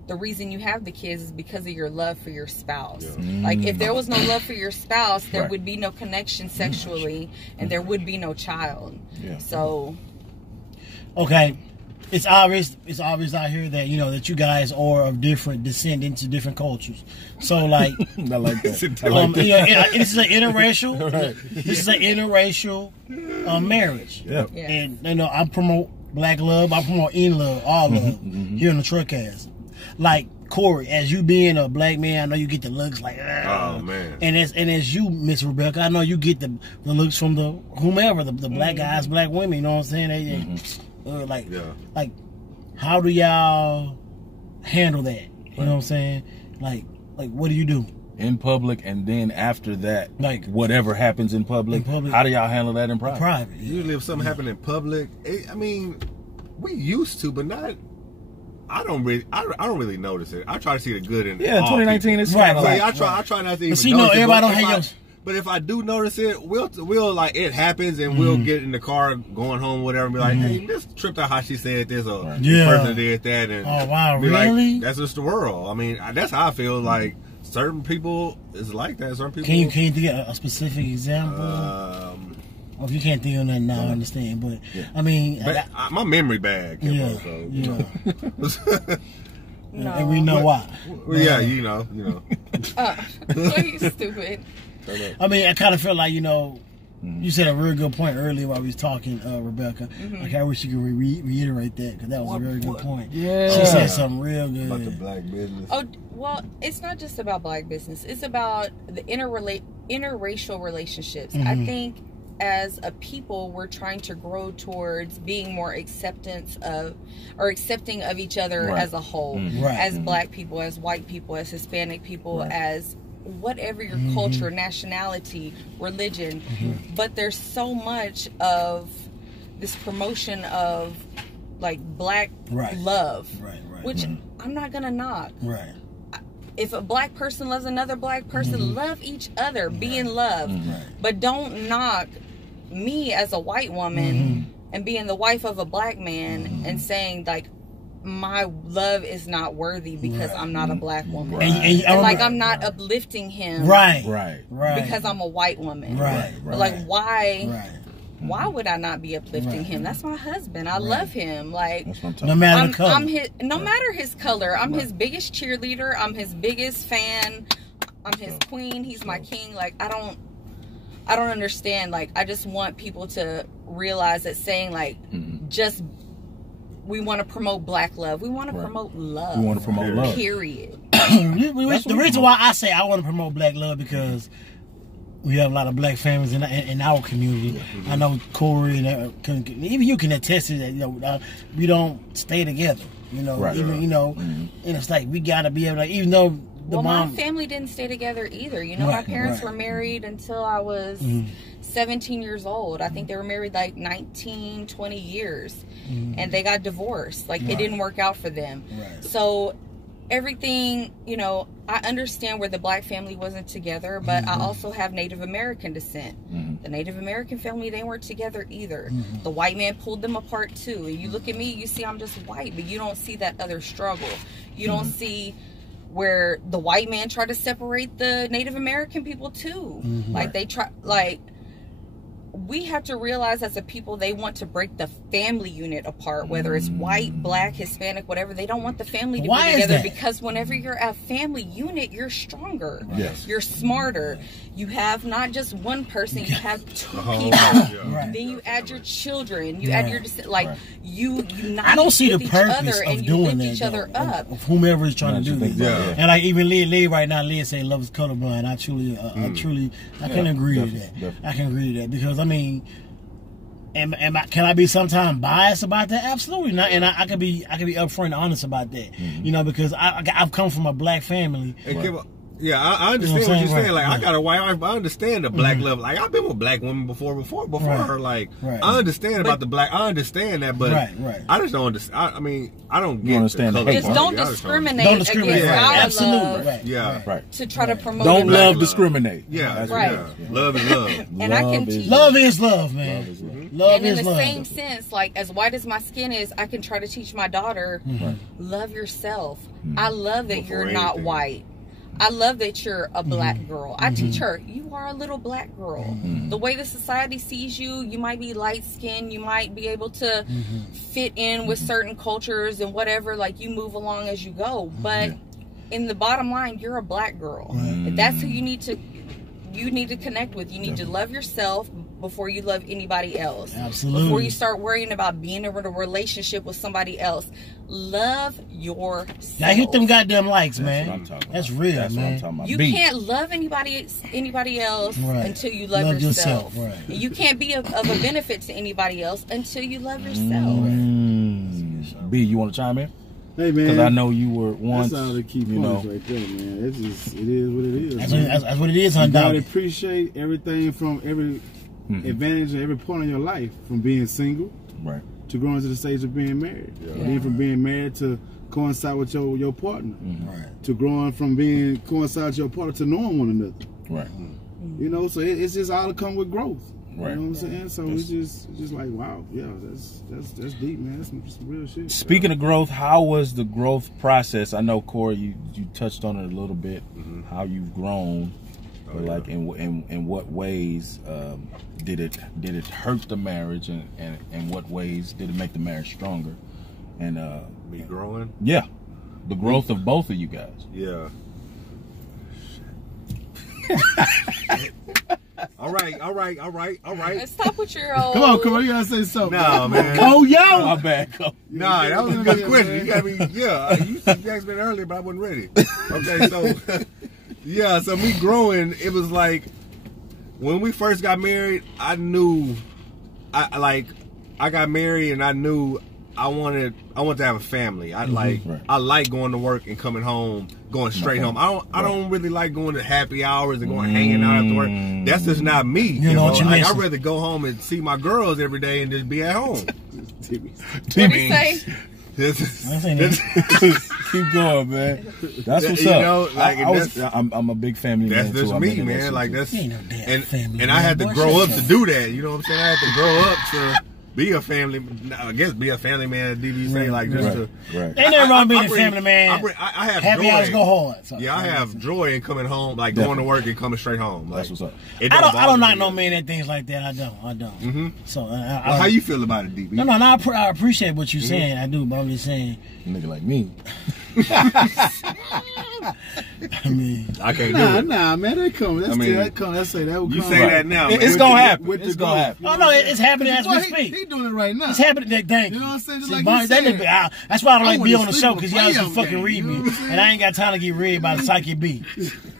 the reason you have the kids is because of your love for your spouse. Yeah. Like if there was no love for your spouse, there would be no connection sexually, and there would be no child. Yeah. So, okay, it's obvious out here that that you guys are of different descendants of different cultures. So like, I like that. this is an interracial. This is an interracial marriage. Yeah. And I promote black love. I promote in love, all love here in the Truckcast. Like Corey, as you being a black man, I know you get the looks like, oh man. And as you, Miss Rebecca, I know you get the looks from the whomever, the black guys, black women. You know what I'm saying? Like, how do y'all handle that? You know what I'm saying? Like what do you do in public, and then after that, like whatever happens in public, how do y'all handle that in private? Private. Usually, if something happened in public, I mean, we used to, but not. I don't really notice it. I try to see the good in 2019 is right. I try not to even. See, notice everybody don't it, hate but if I do notice it, we'll like it happens, and we'll get in the car going home, whatever, and be like, hey, this tripped out how she said this, or this person did that, and oh wow, be really? Like, that's just the world. I mean, that's how I feel. Like certain people is like that. Certain people. Can you think of a specific example? If you can't think of nothing now, I understand. But I mean, my memory bag. No. And we know why. Well, yeah, you know. you stupid. I mean, I kind of feel like you said a real good point earlier while we was talking, Rebecca. Like I wish you could reiterate that because that was a very good point. Yeah, she said something real good about the black business. Oh well, it's not just about black business. It's about the interracial relationships. I think as a people, we're trying to grow towards being more accepting of each other as a whole, as black people, as white people, as Hispanic people, as whatever your culture, nationality, religion. But there's so much of this promotion of like black love, which I'm not gonna knock. If a black person loves another black person, love each other, be in love. But don't knock me as a white woman and being the wife of a black man and saying like my love is not worthy because I'm not a black woman. And like I'm not uplifting him because I'm a white woman. Like why would I not be uplifting him? That's my husband. I love him. Like no matter the color. No matter his color, I'm his biggest cheerleader. I'm his biggest fan. I'm his queen. He's my king. Like I don't understand. Like I just want people to realize that saying like we want to promote black love. We want to promote love. We want to promote love. Period. The reason why I say I want to promote black love because we have a lot of black families in our community. I know Corey and even you can attest to that. We don't stay together. And it's like we gotta be able to, even though my family didn't stay together either. My parents were married until I was 17 years old. I think they were married like 19, 20 years. And they got divorced. Like it didn't work out for them. So everything, I understand where the black family wasn't together, but I also have Native American descent. The Native American family, they weren't together either. The white man pulled them apart too. And you look at me, you see I'm just white, but you don't see that other struggle. You don't see where the white man tried to separate the Native American people too. Like they try, like we have to realize as a people, they want to break the family unit apart, whether it's white, black, Hispanic, whatever. They don't want the family to Why be together is that? because whenever you're a family unit, you're stronger. Yes. You're smarter. You have not just one person, you have two people. Right. Then you add your children. You add your you not I don't see the with each purpose other of and you doing lift that each other though, up. of whomever is trying to do this. Yeah. And like even Leah right now, Leah say love is colorblind. I truly, I can agree to that. Definitely. I can agree to that because I mean, can I be sometimes biased about that? Absolutely not. And I can be upfront and honest about that. You know, because I've come from a black family. Yeah, I understand what you're saying. Like, right. I got a white wife, but I understand the black love. Like, I've been with black women before her. Like, I understand about the black. I understand that, but I just don't understand. I mean, I don't get understand the color Just part. don't discriminate against Right. our love Right. to try to promote Don't it. love discriminate. Yeah, That's right. Yeah. Love is love. And I can teach. Love is love, man. Love And in is the love. same sense, like as white as my skin is, I can try to teach my daughter, love yourself. I love that Before you're not anything. white. I love that you're a black girl. I teach her, you are a little black girl. The way the society sees you, you might be light skinned, you might be able to fit in with certain cultures and whatever, like you move along as you go. But in the bottom line, you're a black girl. If that's who you need to connect with. You need to love yourself before you love anybody else. Absolutely. Before you start worrying about being in a relationship with somebody else, love yourself. I hit them goddamn likes, man. That's what I'm talking That's about. real, That's man. what I'm talking about. You can't love anybody else until you love yourself. Right. And you can't be of a benefit to anybody else until you love yourself. B, you want to chime in? Hey man, Because I know you were once. that's all the key you points know. right there, man. It is what it is. That's man. what it is, You gotta undoubtedly. appreciate everything from every advantage and every point of your life, from being single Right. to growing to the stage of being married. Being from being married to coincide with your partner, Right. to growing from being coincide with your partner to knowing one another. Right. You know, so it's just all to come with growth. Right. You know what I'm saying? So it's just like, wow, yeah, that's deep, man. That's some real shit. Speaking of growth, how was the growth process? I know, Corey, you touched on it a little bit, how you've grown. But like, in what ways did it hurt the marriage, and in what ways did it make the marriage stronger? And Me growing? yeah, the growth of both of you guys. Yeah. All right. Stop with your old. Come on, you gotta say something. Nah, man. Oh, yo! My bad. Nah, that was a good question. You got me. Yeah, you asked me earlier, but I wasn't ready. Okay, so yeah, so me growing, it was like when we first got married. I knew, I got married and I knew I wanted to have a family. I like going to work and coming home, going straight home. I don't really like going to happy hours and going hanging out after work. That's just not me. You know what you like, missing. I'd rather go home and see my girls every day and just be at home. What do you say? Keep going, man. That's what's You up. know, like, I'm a big family man. That's just too. I'm me, into that man. shit Like too. that's You ain't no damn family, and man. I had to Boy, grow shut up to up. do that. You know what I'm saying? I had to grow up to be a family. I guess be a family man. DB say like just to. Ain't nothing wrong being a family man. I have Happy joy. hours go hard. So. Yeah, I have joy in coming home, like going to work and coming straight home. Like, That's what's up. it I bother don't knock me. no man that things like that. I don't. So Well, how you feel about it, DB? No, I appreciate what you're saying. I do, but I'm just saying. A nigga like me. I mean, I can't do it. Nah, man, that come. That's I mean, that come. Let's say that will You come. say that now. man. It's gonna happen. with the It's gonna growth. happen. oh no, it's happening as we Well, speak. he doing it right now. It's happening. Thank you. You know what I'm saying? Just See, like Barney, you that said. nigga, that's why I don't I like wanna being on the sleep show on because a y'all play just fucking game, read you know me, what I'm saying? and I ain't got time to get read by the psychic B.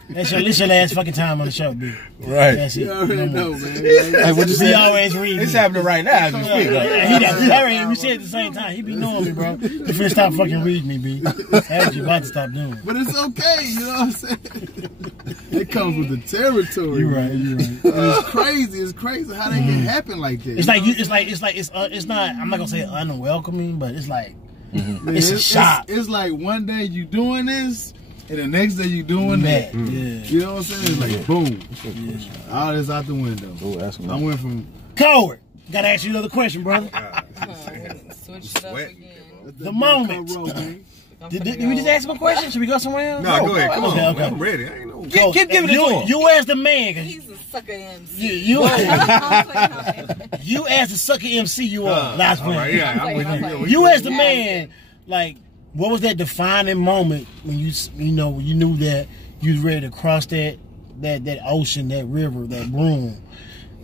That's your last fucking time on the show, B. Right. That's it. You already No know, more. man. Hey, what you He say? always read It's me. happening right now as we speak. He already, we said at the same time. He be knowing me, bro. You finna stop fucking reading me, B. That's what you about to stop doing. But it's okay, you know what I'm saying? It comes with the territory. You right. It's crazy. It's crazy how that can happen like that. It's like it's not. I'm not gonna say unwelcoming, but it's like Man, it's a shock. It's like one day you doing this, and the next day you doing that. Yeah. You know what I'm saying? It's like boom, all this out the window. Oh, that's I went from Coward. Gotta ask you another question, brother. Switch it up Sweat. again. The moment. Did we just ask him a question? Should we go somewhere else? No, go ahead. Come on. Okay. I'm ready. I ain't no. Keep giving it to him. You as the man. He's a sucker MC. You as the sucker MC you are. Last one. Right, yeah, I'm with you. You as the man, like, what was that defining moment when you knew that you was ready to cross that ocean, that river, that broom?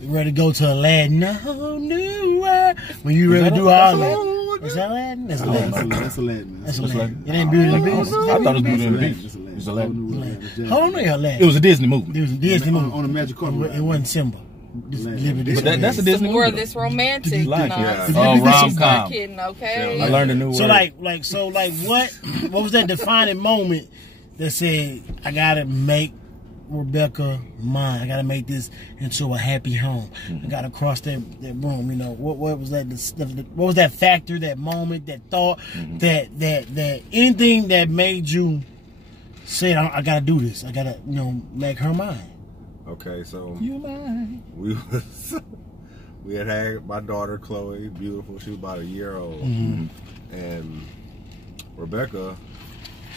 You ready to go to Aladdin? No, new world. When you ready to do all that. Is that Aladdin? That's Aladdin. That's Aladdin. That's Aladdin. It ain't Beauty and the Beast. I thought it was Beauty and the Beast. It's Aladdin. It's Aladdin. Hold on, Aladdin. It was a Disney movie. It was a Disney movie. On a magic carpet. It wasn't Simba. But that's a Disney More movie. of this romantic, Like, rom-com. rom-com. Kidding, okay? I learned a new word. So what was that defining moment that said, I gotta make Rebecca mine. I gotta make this into a happy home. I gotta cross that room. You know, what was that? What was that factor? That moment? That thought? That anything that made you say, I gotta do this. I gotta make her mine. Okay, so You mine. we had my daughter Chloe, beautiful. She was about a year old, and Rebecca,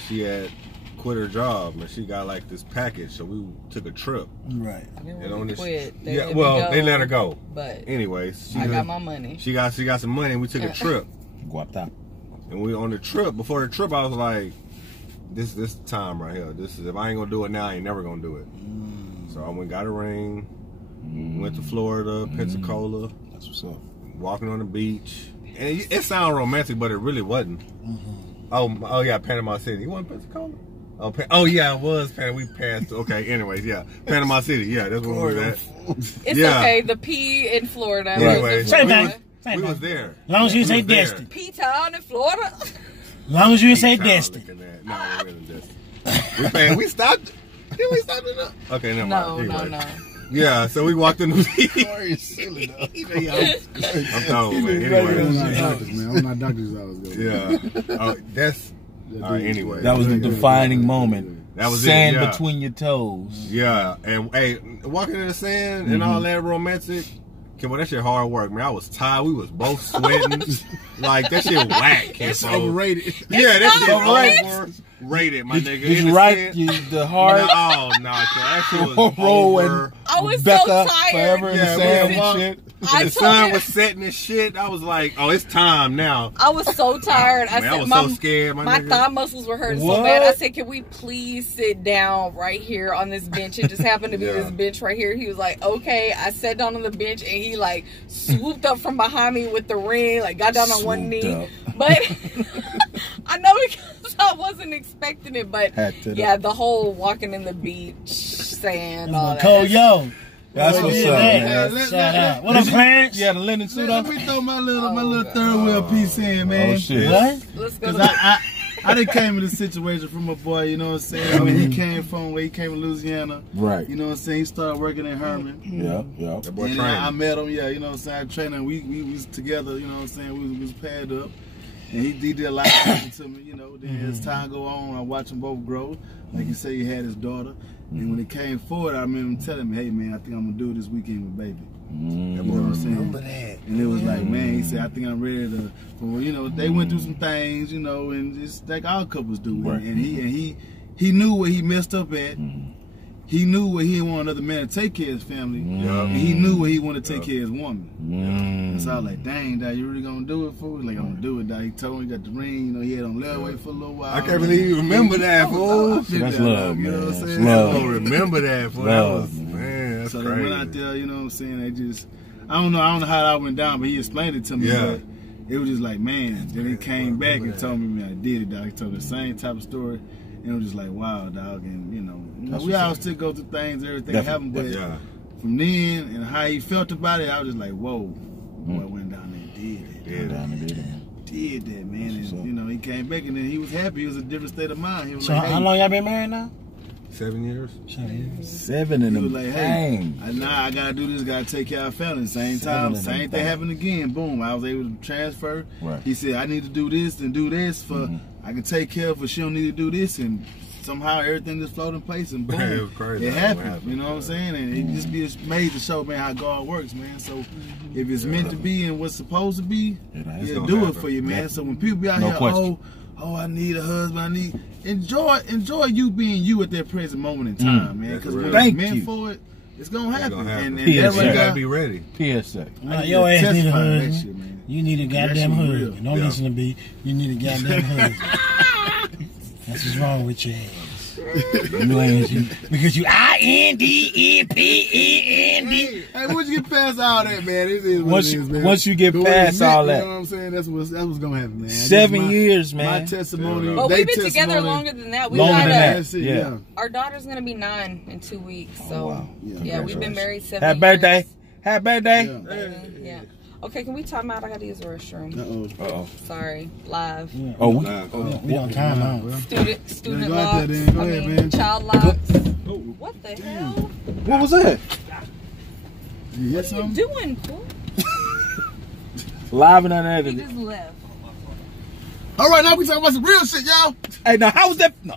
she had quit her job and she got like this package, so we took a trip. Right. And on this, Quit. they let her go. But anyways, I got my money. She got some money, and we took a trip. Guapta. And we on the trip. Before the trip, I was like, this time right here. This is, if I ain't gonna do it now, I ain't never gonna do it. So I went, got a ring, went to Florida, Pensacola. That's what's up. Walking on the beach, and it sounded romantic, but it really wasn't. Oh yeah, Panama City. You want Pensacola? Oh yeah, it was Panama. We passed. Okay, anyways, yeah, Panama City. Yeah, that's where we were at. It's okay. The P in Florida. Anyways, Same thing. we was there. As long as you didn't say Destin. P-Town in Florida. As long as you didn't say Destin. No, we didn't Destin. We stopped. Did we stop enough? Okay, never mind. No. Yeah, so we walked in the beach. You're silly though. I'm told, man. Anyway, I'm not doctors. I was going. Yeah. Oh, that's. All right, anyway. That was the defining moment. That was sand it, yeah. between your toes. Yeah, and hey, walking in the sand and all that romantic. Well, that shit hard work, man. I was tired. We was both sweating. Like, that shit whack. It's overrated. Yeah, that shit overrated, my nigga. Did you write the hard? Oh, no. That shit was roll over. and I was Becca so tired. forever in the sand and shit. The sun was setting and shit. I was like, oh, it's time now. I was so tired. I was so scared, my thigh muscles were hurting so bad. I said, can we please sit down right here on this bench? It just happened to be this bench right here. He was like, okay. I sat down on the bench and he like swooped up from behind me with the ring, like got down on one knee. But I know because I wasn't expecting it, but yeah, the whole walking in the beach, sand, all that. Cold yo. That's what's up, man. Shout out. What up, Clarence? You had a linen suit on? Let me throw my little third wheel piece in, man. Oh, shit. What? Let's go. I done came in this situation from a boy, you know what I'm saying? I mean, he came from Louisiana. Right. You know what I'm saying? He started working in Herman. Yeah. That boy And trained. I met him, yeah, you know what I'm saying? I trained him. We was together, you know what I'm saying? We was paired up. And he did a lot of things to me, you know. Then as time go on, I watch them both grow. Like you say, he had his daughter. And when it came forward, I remember him telling me, hey, man, I think I'm going to do it this weekend with baby. You know what I'm saying? Remember that. And it was like, man, he said, I think I'm ready to, you know, they went through some things, you know, and it's like all couples do. Right. And he knew where he messed up at. He knew where he didn't want another man to take care of his family. And he knew where he wanted to take care of his woman. And so I was like, dang, Dad, you really gonna do it, fool? He's like, I'm gonna do it, Dad. He told me he got the ring, you know, he had on layaway for a little while. I can't believe you remember that, fool. That's love, you know man. what I'm saying? Love. I don't remember that, fool. That was, man, that's So crazy. they went out there, you know what I'm saying? They just, I don't know how that went down, but he explained it to me. Yeah. But it was just like, man. Then he came back and told me, man, I did it, dog. He told me the same type of story. And it was just like, wow, dog. And, you know we all still go through things, everything happened. But from then and how he felt about it, I was just like, whoa. Boy went down there and did it. Did that, man. And, you know, he came back and then he was happy. He was in a different state of mind. He was So like, hey, how long y'all been married now? 7 years. 7 in he them. was like, hey, Dang. I gotta do this, gotta take care of family. Same time, same thing happened again. Boom, I was able to transfer. Right. He said, I need to do this and do this for I can take care of her. She don't need to do this, and somehow everything just floated in place, and boom, It was crazy. it happened. You know what I'm saying? And it just be amazing to show, man, how God works, man. So if it's meant to be and what's supposed to be, It's he'll gonna do it happen. for you, man. So when people be out No here, question. oh, I need a husband. Enjoy you being you at that present moment in time, man. Because when you're meant for it, it's gonna happen. And you gotta be ready. PSA. Your ass need a husband. Shit, man. You need a goddamn husband. Don't listen to me. You need a goddamn husband. That's what's wrong with your ass. Because you INDEPEND. Hey, once you get past all that, man, it is what it is, man. Once you get past all that, you know what I'm saying? That's what's gonna happen, man. 7 years, man. My testimony. But we've been together longer than that. Yeah. Our daughter's gonna be 9 in 2 weeks. So yeah, we've been married 7 Happy years. birthday. Happy birthday. Yeah. Okay, can we time out? I gotta use the restroom. Uh-oh. Sorry, live. Oh, we on time out. Student locks. Go ahead, man. Child locks. What the hell? what was that? You hear What are you doing, Cool? Live and He unedited. just left. All right, now we talking about some real shit, y'all. Hey, now how was that? No.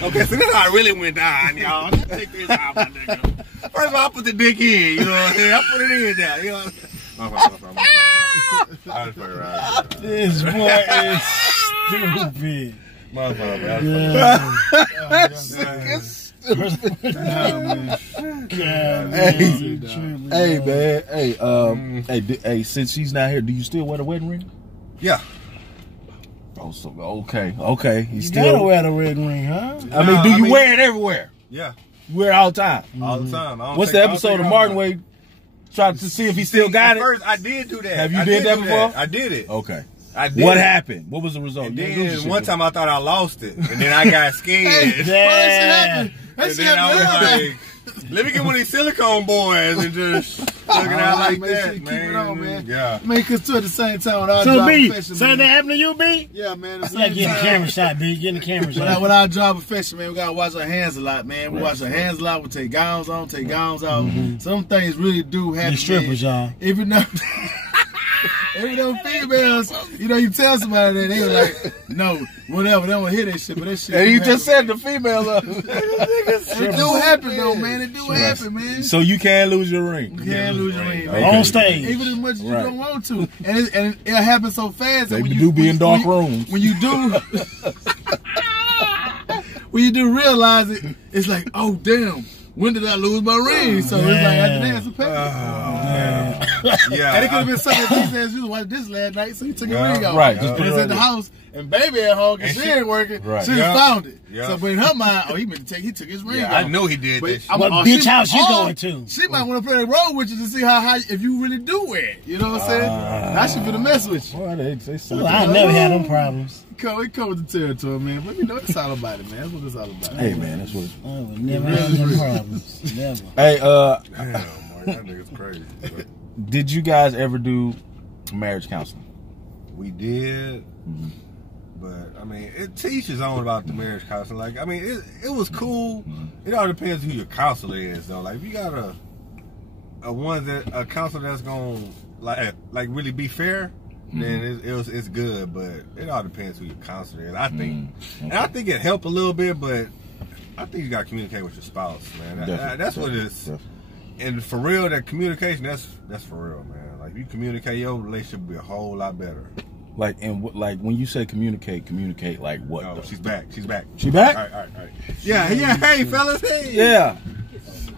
Okay, so this is how it really went down, y'all. Let's take this out, my nigga. First of all, I put the dick in, you know what I'm saying? I put it in there, you know what I'm saying? This boy is stupid. Hey, since she's not here, do you still wear the wedding ring? Yeah. Oh, so okay. You gotta wear the wedding ring, huh? I mean, do you wear it everywhere? Yeah. You wear it all the time. All the time. What's the episode of Martin where he tried to see if he still got it? First, I did do that. Have you did that before? I did it. Okay. I did. What happened? What was the result? And then one time I thought I lost it, and then I got scared. Yeah. And then I was like, let me get one of these silicone boys and just look it out like that, Keep man. it on, man. Yeah. Man, because too at the same time when I So, drive B, affection, something man. happened to you, B? Yeah, man. At the Yeah, same get the time, camera shot, B. Get the camera shot. when I drive affection, man, we gotta wash our hands a lot, man. We wash our hands a lot. We take gowns on, take gowns out. Some things really do happen. The strippers, y'all. Even though females, you know, you tell somebody that they were like, no, whatever, they don't hear that shit, but that shit. And you just said the females. It do happen though, man. It do happen, man. So you can't lose your ring. You can't lose your ring, man. On stage. Even as much as you don't want to, and it happens so fast. They That do be in dark rooms. When you do, when you do realize it, it's like, oh damn, when did I lose my ring? So it's like after that, it's a payment. Yeah. And it could have been something that he said, you was watching this last night, so he took your ring off. Right, just But it's at the house, and baby at home, because she ain't working. Right. She just found it. Yeah. So, but in her mind, he took his ring off. I know he did that shit. What bitch house you going to? She might want to play the role with you to see how if you really do wear it. You know what I'm saying? I should be the mess with you. Well, Well, I never had them problems. It comes with the territory, man. But you know, it's all about it, man. That's what it's all about. Hey, man, that's what it's... I would never had them problems. Never. Hey, Damn, man, that nigga's crazy. did you guys ever do marriage counseling? We did, but I mean, it teaches on about the marriage counseling. Like, I mean, it was cool. It all depends who your counselor is, though. Like, if you got a counselor that's gonna like really be fair, then it's good. But it all depends who your counselor is. I think, and I think it helped a little bit, but I think you got to communicate with your spouse, man. That's what it is. Definitely. And for real, that communication, that's for real, man. Like, if you communicate, your relationship will be a whole lot better. Like, and when you say communicate like what? Oh, she's back. She back? All right. Yeah. Hey, fellas. Hey. Yeah.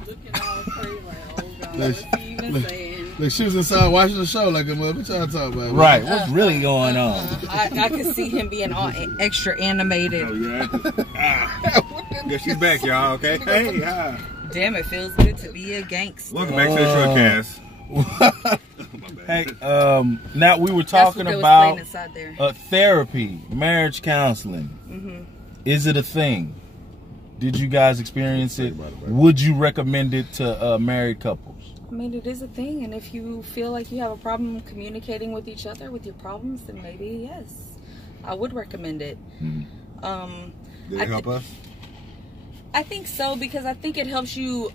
Looking all crazy, like, oh God, what's he even saying? Like, she was inside watching the show, like, what you trying to talk about? Right. What's really going on? I could see him being all extra animated. Oh, yeah. Yeah, she's back, y'all. Okay. Hey. Hi. Damn, it feels good to be a gangster. Welcome back to the Truckcast. Hey, now we were talking about therapy, marriage counseling. Is it a thing? Did you guys experience it? Would you recommend it to married couples? I mean, it is a thing, and if you feel like you have a problem communicating with each other with your problems, then maybe yes, I would recommend it. Did it help us? I think so, because I think it helps you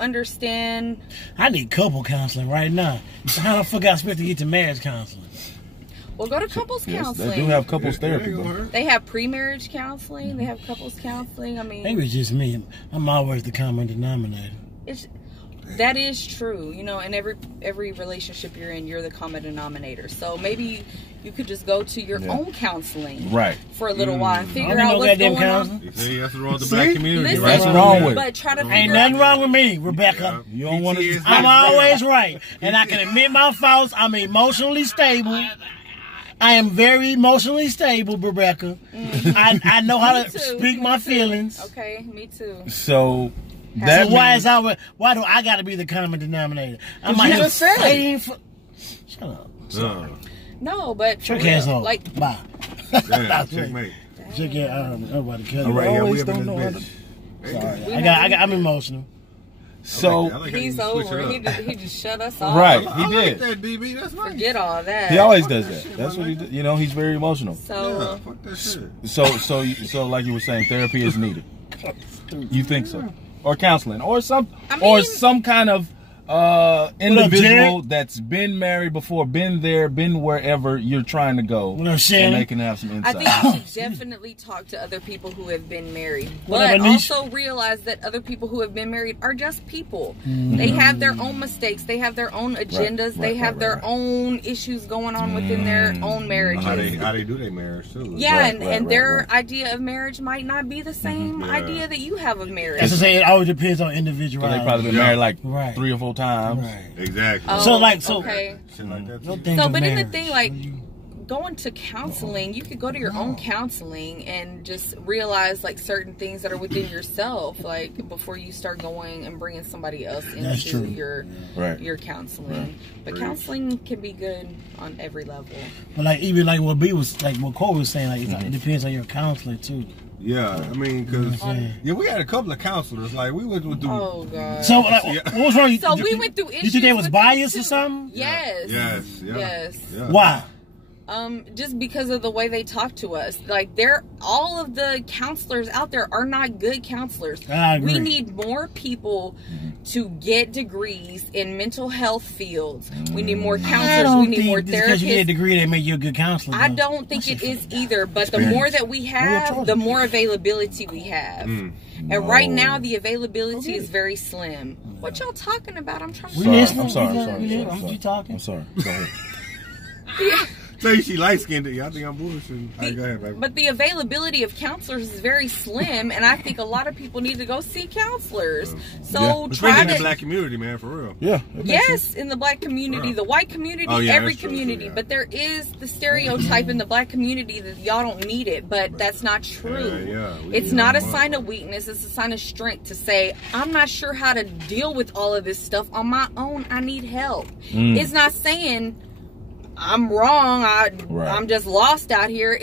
understand. I need couple counseling right now. How the fuck I supposed to get to marriage counseling? Well, go to couples counseling. They do have couples therapy. They have pre-marriage counseling. They have couples counseling. I mean, maybe it's just me. I'm always the common denominator. That is true. You know, in every relationship you're in, you're the common denominator. So maybe you could just go to your own counseling for a little while and figure out what's going on. You see, that's wrong with the black community. Listen, that's wrong with it. But try to Ain't nothing wrong with me, Rebecca. You don't want to. I'm always right. And I can admit my faults. I'm emotionally stable. I am very emotionally stable, Rebecca. I know how to speak my feelings. Okay, me too. So why do I got to be the common denominator? I'm you just said it. Shut up. No, but Truckcast on. Like, bye. Damn, checkmate. Check it out. Nobody cut All right, yeah, we don't know this Sorry. I'm emotional. So he's over. He just shut us off. Right, he I did. Like that, DB. That's nice. Forget all that. He always does that. That's what he does. You know, he's very emotional. So fuck that shit. So like you were saying, therapy is needed. You think so? Or counseling, or some kind of individual that's been married before, been there, been wherever you're trying to go, and they can have some insight. I think you should definitely talk to other people who have been married, but also realize that other people who have been married are just people. They have their own mistakes, they have their own agendas, they have their own issues going on within their own marriages. How they do their marriage too. Yeah, and their idea of marriage might not be the same idea that you have of marriage. As I say, it always depends on individual. They probably been married like 3 or 4 times. Right. Exactly. Okay. Shit like that too. So, but in the thing, like, going to counseling, you could go to your own counseling and just realize, like, certain things that are within yourself, like, before you start going and bringing somebody else into your counseling. But counseling can be good on every level. But, like, even like what Cole was saying, like, it depends on your counselor, too. Yeah, I mean, because we had a couple of counselors. Like, we went through. Oh God. So, like, what was wrong? So we went through issues. You think they was biased or something? Yes. Yes. Why? Just because of the way they talk to us. Like, all of the counselors out there are not good counselors. I agree. We need more people to get degrees in mental health fields. We need more counselors. We need more therapists. Because you get a degree, they make you a good counselor. I don't think it is either. But the more that we have, the more availability we have. And right now, the availability is very slim. What y'all talking about? I'm trying to. I'm sorry. You talking? I'm sorry. Go ahead. Yeah. Say she light skinned. I think I'm bullshitting. Go ahead, baby. But the availability of counselors is very slim, and I think a lot of people need to go see counselors. So try in the black community, man, for real. Yeah. Yes, in the black community, the white community, every community. But there is the stereotype in the black community that y'all don't need it, but that's not true. It's not a sign of weakness. It's a sign of strength to say, I'm not sure how to deal with all of this stuff on my own. I need help. It's not saying I'm wrong. I'm just lost out here.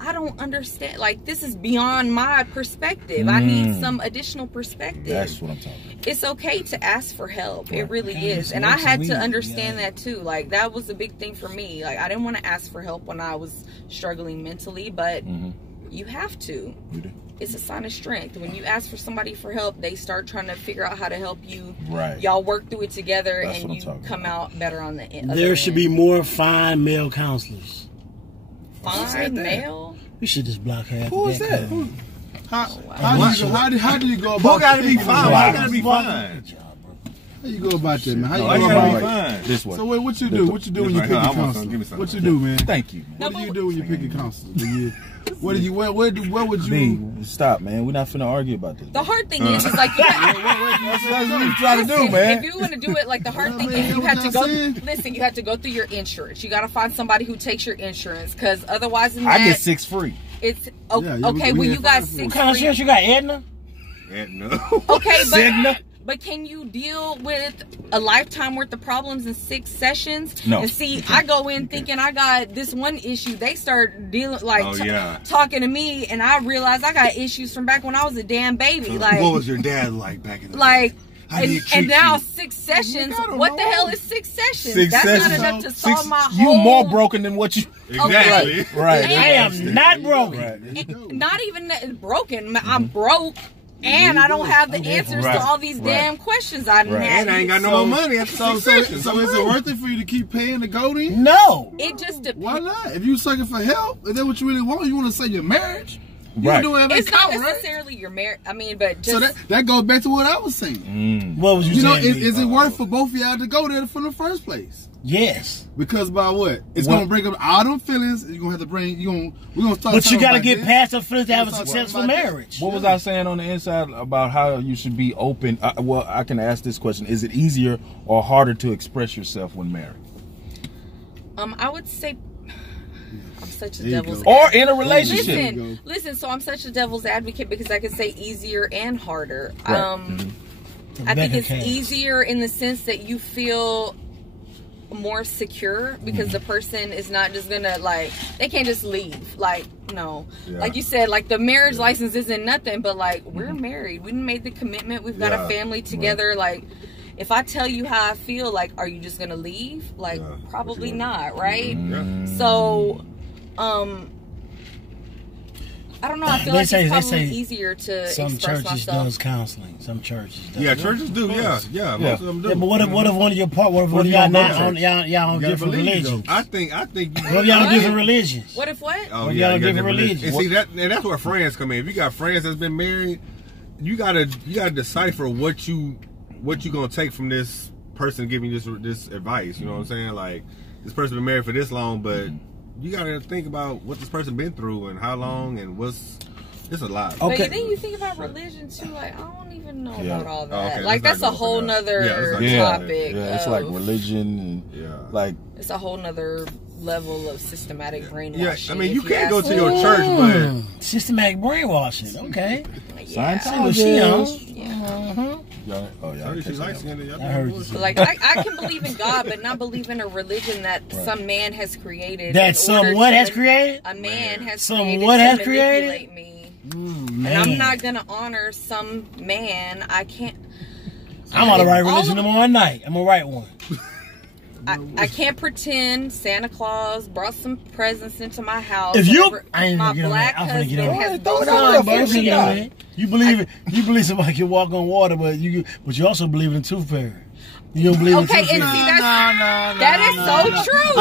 I don't understand. Like, this is beyond my perspective. I need some additional perspective. That's what I'm talking about. It's okay to ask for help. It really is. And I had to understand that too. Like, that was a big thing for me. Like, I didn't want to ask for help when I was struggling mentally, but you have to. You do. It's a sign of strength. When you ask for somebody for help, they start trying to figure out how to help you. Right. Y'all work through it together, and you come out better on the end. There should be more fine male counselors. Fine male? We should just block half. Who is that? How do you go about? Who gotta be fine? Who gotta be fine? How you go about that, man? How you I go gotta about be fine. This way. So wait, what you do? What you do when you pick a counselor? What you do, man? Thank you, man. What do you do when you pick a counselor? What do you? Where would you? Stop, man. We're not finna argue about this. The hard thing is like, that's what you trying to do, man. If you want to do it, like, the hard thing is you have to go. Listen, you have to go through your insurance. You got to find somebody who takes your insurance, because otherwise, I get 6 free. It's okay. Well, you got 6 free. What kind of insurance you got, Aetna? Okay, but Cigna? But can you deal with a lifetime worth of problems in 6 sessions? No. And see, I go in thinking I got this one issue. They start dealing, like, talking to me, and I realize I got issues from back when I was a damn baby. Like, what was your dad like back in the day? And now 6 sessions. What the hell is 6 sessions? That's not enough to solve my whole. You more broken than what you. Exactly. Right. I am not broken. Not even broken. I'm broke. And I don't have the answers to all these damn questions I didn't have. And I ain't got no more money. So is it worth it for you to keep paying to go then? No. It just depends. Why not? If you sucking for help, is that what you really want? You want to save your marriage? You right. do whatever It's not count, necessarily your marriage. I mean, but just So that goes back to what I was saying. What was you You know, saying? is it worth for both of y'all to go there from the first place? Yes. Because by what? It's gonna bring up all them feelings. You're gonna have to bring. We're gonna start. But you gotta about get this. past the feelings to have a Let's talk successful about this. marriage. What was I saying on the inside about how you should be open? Well, I can ask this question: is it easier or harder to express yourself when married? I would say I'm such a There you devil's go. Or in a relationship? Listen. So I'm such a devil's advocate because I could say easier and harder. Right. I think it's easier in the sense that you feel more secure because the person is not just gonna they can't just leave. No. Yeah. Like you said, the marriage license isn't nothing, but we're married. We made the commitment. We've got a family together. Right. If I tell you how I feel, are you just gonna leave? Probably not, right? Yeah. So, I don't know. I feel it's probably easier to some express churches myself. does counseling. Some churches does. Yeah, churches do. Yeah, most of them do. Yeah, but what if one of your what if one of y'all not on y'all on different religions? I think. What if y'all on different religions? What if what? Oh, What if yeah, y'all on you got different religions? And see that's where friends come in. If you got friends that's been married, you gotta decipher what you gonna take from this person giving you this advice. You know what I'm saying? This person been married for this long, but you gotta think about what this person been through and how long and it's a lot. But Okay. then you think about religion too. I don't even know Yeah. about all that. Oh, okay, That's a let's not go whole for that. nother topic. Yeah, it's like religion and it's a whole nother level of systematic brainwashing. Yeah, I mean you if can't go ask to me. your church, Systematic brainwashing. Okay. Yeah. Scientologists. Yeah. Oh yeah, but she's light skinned. I heard you. I can believe in God, but not believe in a religion that some man has created. That someone has created? A man has Someone created has to created? manipulate me. Man. And I'm not gonna honor some man. I can't. I'm on the right religion tomorrow night. I'm gonna write one. I can't pretend Santa Claus brought some presents into my house. If you, whenever I ain't my gonna get on black that. I'm gonna husband get on has that. those I'm gonna things. get on that. You believe somebody can walk on water, but you also believe in the tooth fairy. You don't believe in the Okay, tooth and fairy. see that is so true.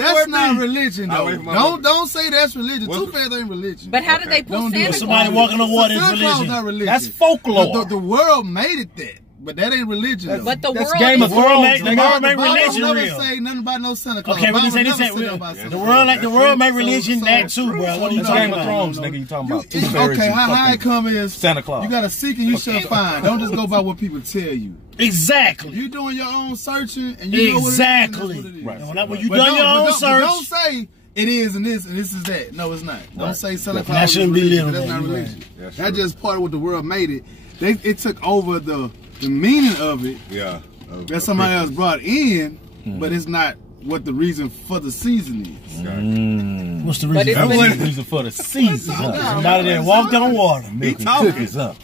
That's not religion, I'll though. wait for my Don't say that's religion. Tooth fairs ain't religion. But how did they pull Don't do Santa it. Claus? Somebody walking on water is Santa Claus religion. not religion. That's folklore. The world made it that. But that ain't religion, though. But the That's world Game is of The world Thrones. make nigga. Bible religion never real. say nothing about no Santa Claus. Okay, what you say? Bible They never say say about Santa the Claus. world make religion that too, bro. What are you That's talking Game of about? Thrones, nigga. You talking about tooth Okay, fairies and how fucking it come is Santa Claus. You gotta seek and you shall find. Don't just go by what people tell you. Exactly. You doing your own searching and you know what it is, Exactly. and that's what it is. Right. When you But done your own but search, don't say it is and this is that. No, it's not. Don't say Santa Claus That is shouldn't be religion. literal, That's not you're religion. right. That's That's true. just part of what the world made it. It took over the meaning of it Yeah. that somebody else brought in, but it's not what the reason for the season is. what's the But reason? it's- That was the reason for the season. Somebody that walked on water. Milking talking. cookies up.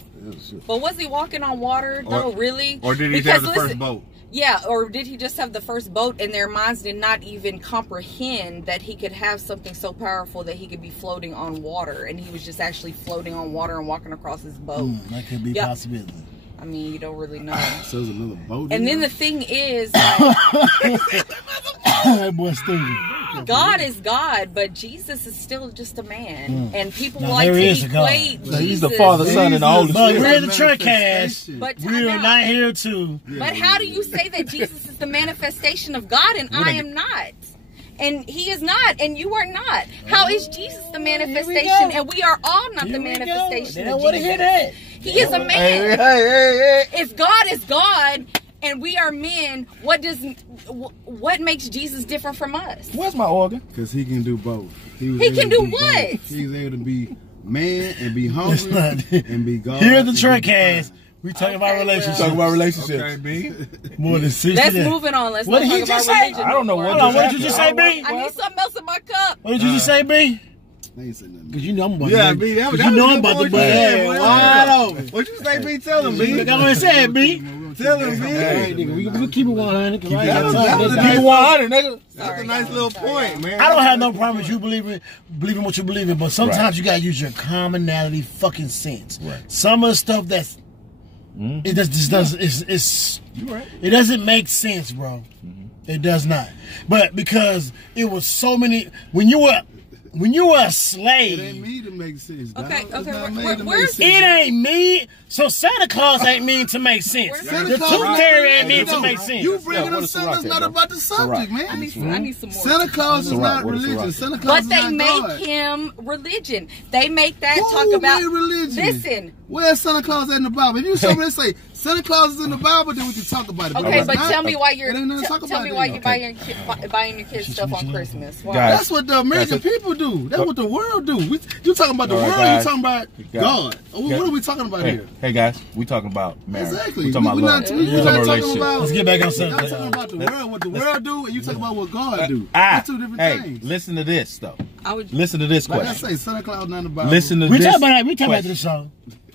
But was he walking on water? No, really. Or did he Because have the first listen, boat? Yeah, or did he just have the first boat and their minds did not even comprehend that he could have something so powerful that he could be floating on water and he was just actually floating on water and walking across his boat. That could be a Yep. possibility. I mean, you don't really know. So there's another boat. And then in the thing is, That boy stupid. God is God, but Jesus is still just a man. And people Now, like there to is a God. equate So he's Jesus. the Father, Son, and the Holy But Spirit. we're the Truckcast. But We are time out. not here to. But how do you say that Jesus is the manifestation of God and I am not? And he is not, and you are not. How is Jesus the manifestation, and we are all not the Here we go. manifestation They of don't want to Jesus? hear that. He is a man. Hey. If God is God and we are men, what makes Jesus different from us? Where's my organ? Because he can do both. Was He able can to do be what? both. He's able to be man and be hungry not- and be God. Here at the and be Truckcast, kind. we talking Okay, about well. relationships. Talk about relationships. Okay, B. More than 60 Let's days. move it on. Let's What not did he talk just about say? religion. I don't know no what more. Hold on, what did you just say, B? I need something else in my cup. What did you just say, B? They ain't say nothing. Because you know I'm about Yeah, to B. That was you know a I'm good about to boy. put Yeah, that boy. wide over. What you say, B? Tell him, B. Look, I'm going to say it, B. Tell him, B. Hey, nigga, we keep it 100. Cause I ain't that got was- time. that was a Keep nice it 100, nigga. That's a nice little point, man. I don't have no problem with you believing what you believe in, but sometimes you gotta use your commonality fucking sense. Right. Some of the stuff that's it just does it doesn't make sense, bro. It does not. But because it was so many when you were a It ain't slave, me to make sense. Okay, dog. okay. It's not made to make Where's sense. It ain't mean. So Santa Claus ain't mean to make sense. Santa The Claus tooth fairy right ain't mean there. to make sense. You bringing what up is something that's Ciroc not at, about the subject, Ciroc. man. I need some more. Santa Claus is Ciroc. not What is religion. Ciroc? Santa Claus But is they not make God. him religion. They make that Who talk about made religion? Listen. Where's Santa Claus in the Bible? If you show me, they say Santa Claus is in the Bible, then we can talk about it. Okay, it's but not. tell me why you're It ain't nothing to talk tell about me then. why you're Okay. buying your kids stuff on Christmas. Why? Guys. That's what the American people do. That's what the world do. You talking about the All right, world? guys. You talking about God? What are we talking about Hey, here? hey guys, we talking about marriage. Exactly. We talking about We're love. not, We we're talking not about talking relationship. about. Let's get back on You're something. not talking about the world, what the world do, and you talking about what God do. Ah, That's two different hey, things. listen to this though. I would Listen to this Like I question. say, Santa Claus not in the Bible. Listen to We this. talk about we talk about question. this song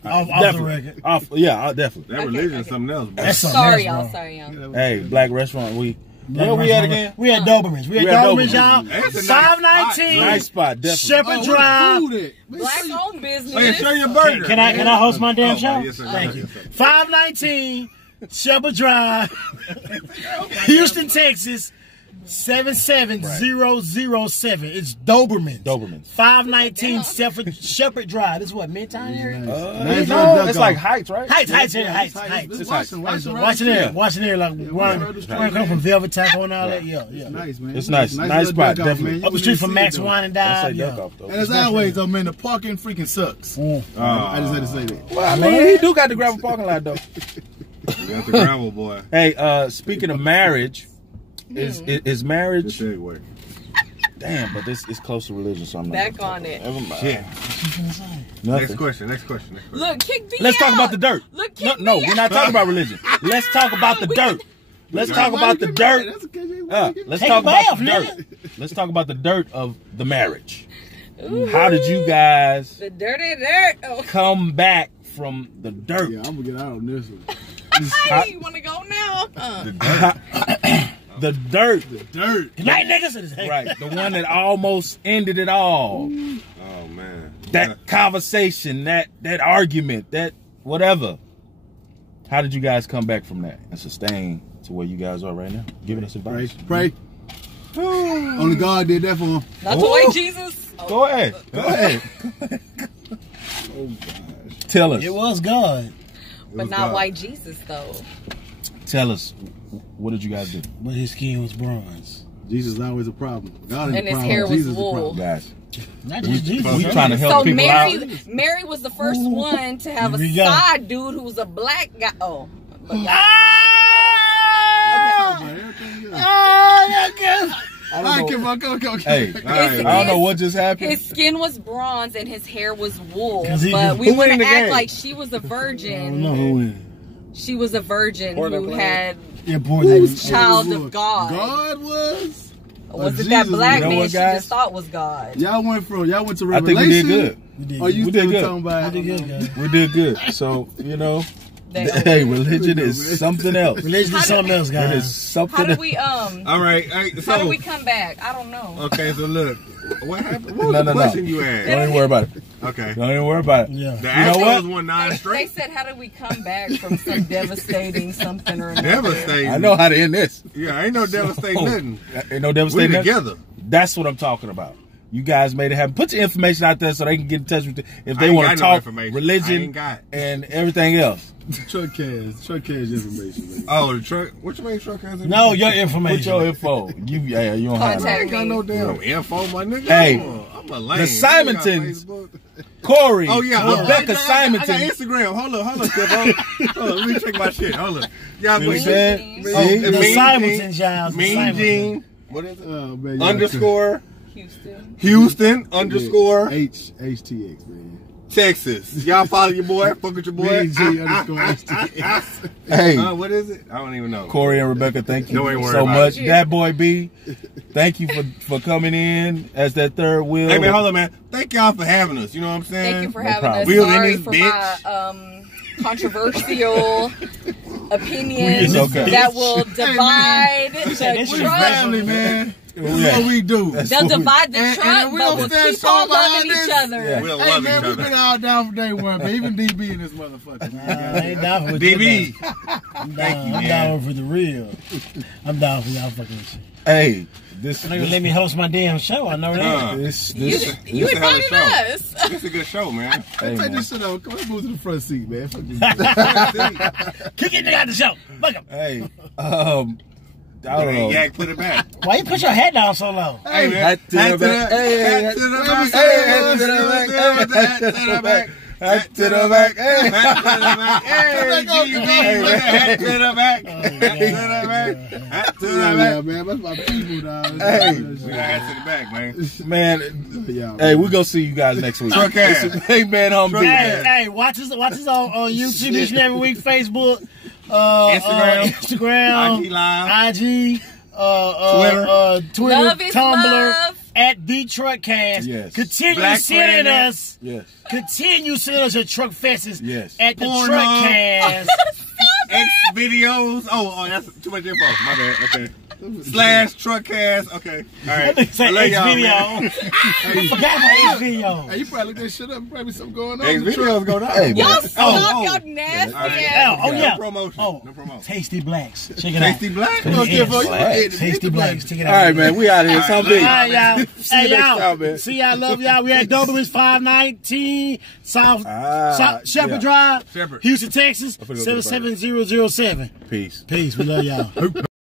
off the Definitely. record. Yeah, definitely. That religion is something else, bro. That's something sorry, else, y'all. bro. Sorry, y'all. Hey, Black Restaurant Week. Black Where we at Restaurant. again? We at Doberman's. We at Doberman's, y'all. That's a nice 519 Nice spot, definitely. Shepherd Oh, Drive. where the food at? Man, Black show you- owned business. Oh, yeah, show your burger. Can I host my damn Oh, show? yes, sir. Thank Yes, you. sir. 519 Shepherd Drive, Houston, Texas. 77007. It's Doberman's. Doberman's. 519 Shepherd Drive. This is what, Midtown area? Nice No, little duck it's off. like Heights, right? Heights. It's Heights. Watching there, like Ryan come from Velvet Taco and all that. Yeah. Nice, man. It's nice. Nice little spot, duck off, definitely. man. Up the street from Max Wine and That's Dive. like duck Yeah. off though. And as always, though, man, the parking freaking sucks. I just had to say that. Well, I mean, he do got the gravel parking lot though. You got the gravel, boy. Hey, speaking of marriage, is Good marriage? segue. Damn, but this is close to religion, so I'm not Back gonna talk on it. about Never mind. Shit. Nothing. Next question. Look, kick me Let's talk out. about the dirt. Look, kick No, me we're out. not talking about religion. Let's talk about the dirt. Let's talk about the dirt. Let's Take talk a about bath, the nigga. dirt. Let's talk about the dirt of the marriage. How did you guys The dirty dirt. Oh, come back from the dirt? Yeah, I'm gonna get out on this one. hey, you want to go now? The dirt, Dirt. Good night, niggas. right? The one that almost ended it all. Oh man. That conversation, that argument, that whatever. How did you guys come back from that and sustain to where you guys are right now? Giving us advice. Pray. Only God did that for him. Not the way Jesus. Oh. Go ahead. Go ahead. Oh gosh. Tell us. It was God, But not white Jesus, though. Tell us. What did you guys do? but his skin was bronze. Jesus is always a problem. God ain't And the his problem. hair was Jesus is the wool. problem. Guys, Not just Jesus. we trying to help So people out. Mary was the first one to have Here a we go. side dude who was a black guy. Oh. But Hey, I don't know what just happened. his skin was bronze and his hair was wool. 'Cause he- But we Who want win to the act game? like she was a I don't know virgin. who win. She was a virgin Portland who player. had Yeah, a Portland. child of God. God was? Was it Jesus that was. black You know man what, she guys? just thought was God? Y'all went to I Revelation. think we did good. We did. Or you We still did good. talking about? We did good, guys. We did good. So, you know, They- hey, religion is something else. Religion is something else, It guys. is something How did else. we All right. how did we come back? I don't know. Okay, so look. What happened? What was No, the no. question you Don't asked? even worry about it. Okay. Don't even worry about it. Yeah. The know answer what? was one nine They straight. said, how did we come back from some devastating something or another? Devastating. I know how to end this. Yeah, ain't no devastating nothing. Ain't no We devastating. nothing. together. That's what I'm talking about. You guys made it happen. Put your information out there so they can get in touch with you if I they ain't want got to no talk information. I religion ain't got. and everything else. Truckcast information, man. Oh, the truck. What you mean truck has it? No, your Put information. your info. You don't have I Contact that. ain't got no damn info, my nigga. Hey, I'm a lame. the Simontons. You ain't got Facebook? Corey. Oh yeah, Rebecca I got Simonton. Instagram. Hold up, Steph. Hold up, let me check my shit. Hold up. Y'all You know what I'm wait. saying? Oh, See? The Mean Simonsons, y'all. the Mean Simonsons. Gene. What is it? Oh, man, Underscore Houston. Houston HTX, man. Texas. Y'all follow your boy. Fuck with your boy. Mean G underscore HTX. Hey, What is it? I don't even know. Corey and Rebecca, thank you Don't even worry so about much. it. That boy B, thank you for coming in as that third wheel. Hey man, hold on, man. Thank y'all for having us. You know what I'm saying? Thank you for No having problem. us. Wheel in Sorry this for bitch. my controversial opinions It's okay. that will divide This the is truck. Family, man. This is what we do. They'll divide the And- truck, and we but don't we'll stand keep strong on loving behind each this. other. Yeah. We'll Hey love man, each we've been other. all down from day one, man. Even DB in this motherfucker. I ain't down for DB. I'm down for the real. I'm down for y'all fucking shit. Hey, Niggas let me host my damn show. I know that. You invited us. It's a good show, man. Hey, take this shit over. Come on, move to the front seat, man. Fuck you. Kick it nigga out the show. Fuck him. Hey, I don't know. Yak, put it back. Why you put your head down so low? Hey, man. Hat to the back. Hat to the back. Hat to the back. Hat to the back. Hat to the back. Hey, hat to the back. Hat to the back. Man, that's my people, dog. Hey, We got hat to the back, man. man. Hey, we're gonna see you guys next week. Truckcast. Hey, man, Hey, watch us on YouTube each and every week, Facebook, Instagram, IG Live, IG, Twitter, Love is Tumblr. love. At the Truckcast. Yes. Continue Black sending Planet. us. Yes. Continue sending us your truck fests. Yes. At the Pornhub. Truckcast. X videos. Oh, that's too much info. My bad. Okay. /Truckcast. Okay. All right. Say I love X y'all, video. man. I forgot about X video. Hey, you probably look that shit up. Probably something going on. X videos going on. Hey, Y'all man. stop. Y'all nasty. Oh, yeah. No promotion. Oh, No promotion. Tasty Blacks. Check it Tasty out. Black. Yes. Tasty Blacks. Check it out. All right, man. We out of here. Some All big. All right, y'all. See you Hey, next y'all. time, man. See y'all. Love y'all. We at Doberman's 519 South Shepherd yeah. Drive, Shepherd. Houston, Texas, I'm finna go to the 77007. Peace. Peace. We love y'all.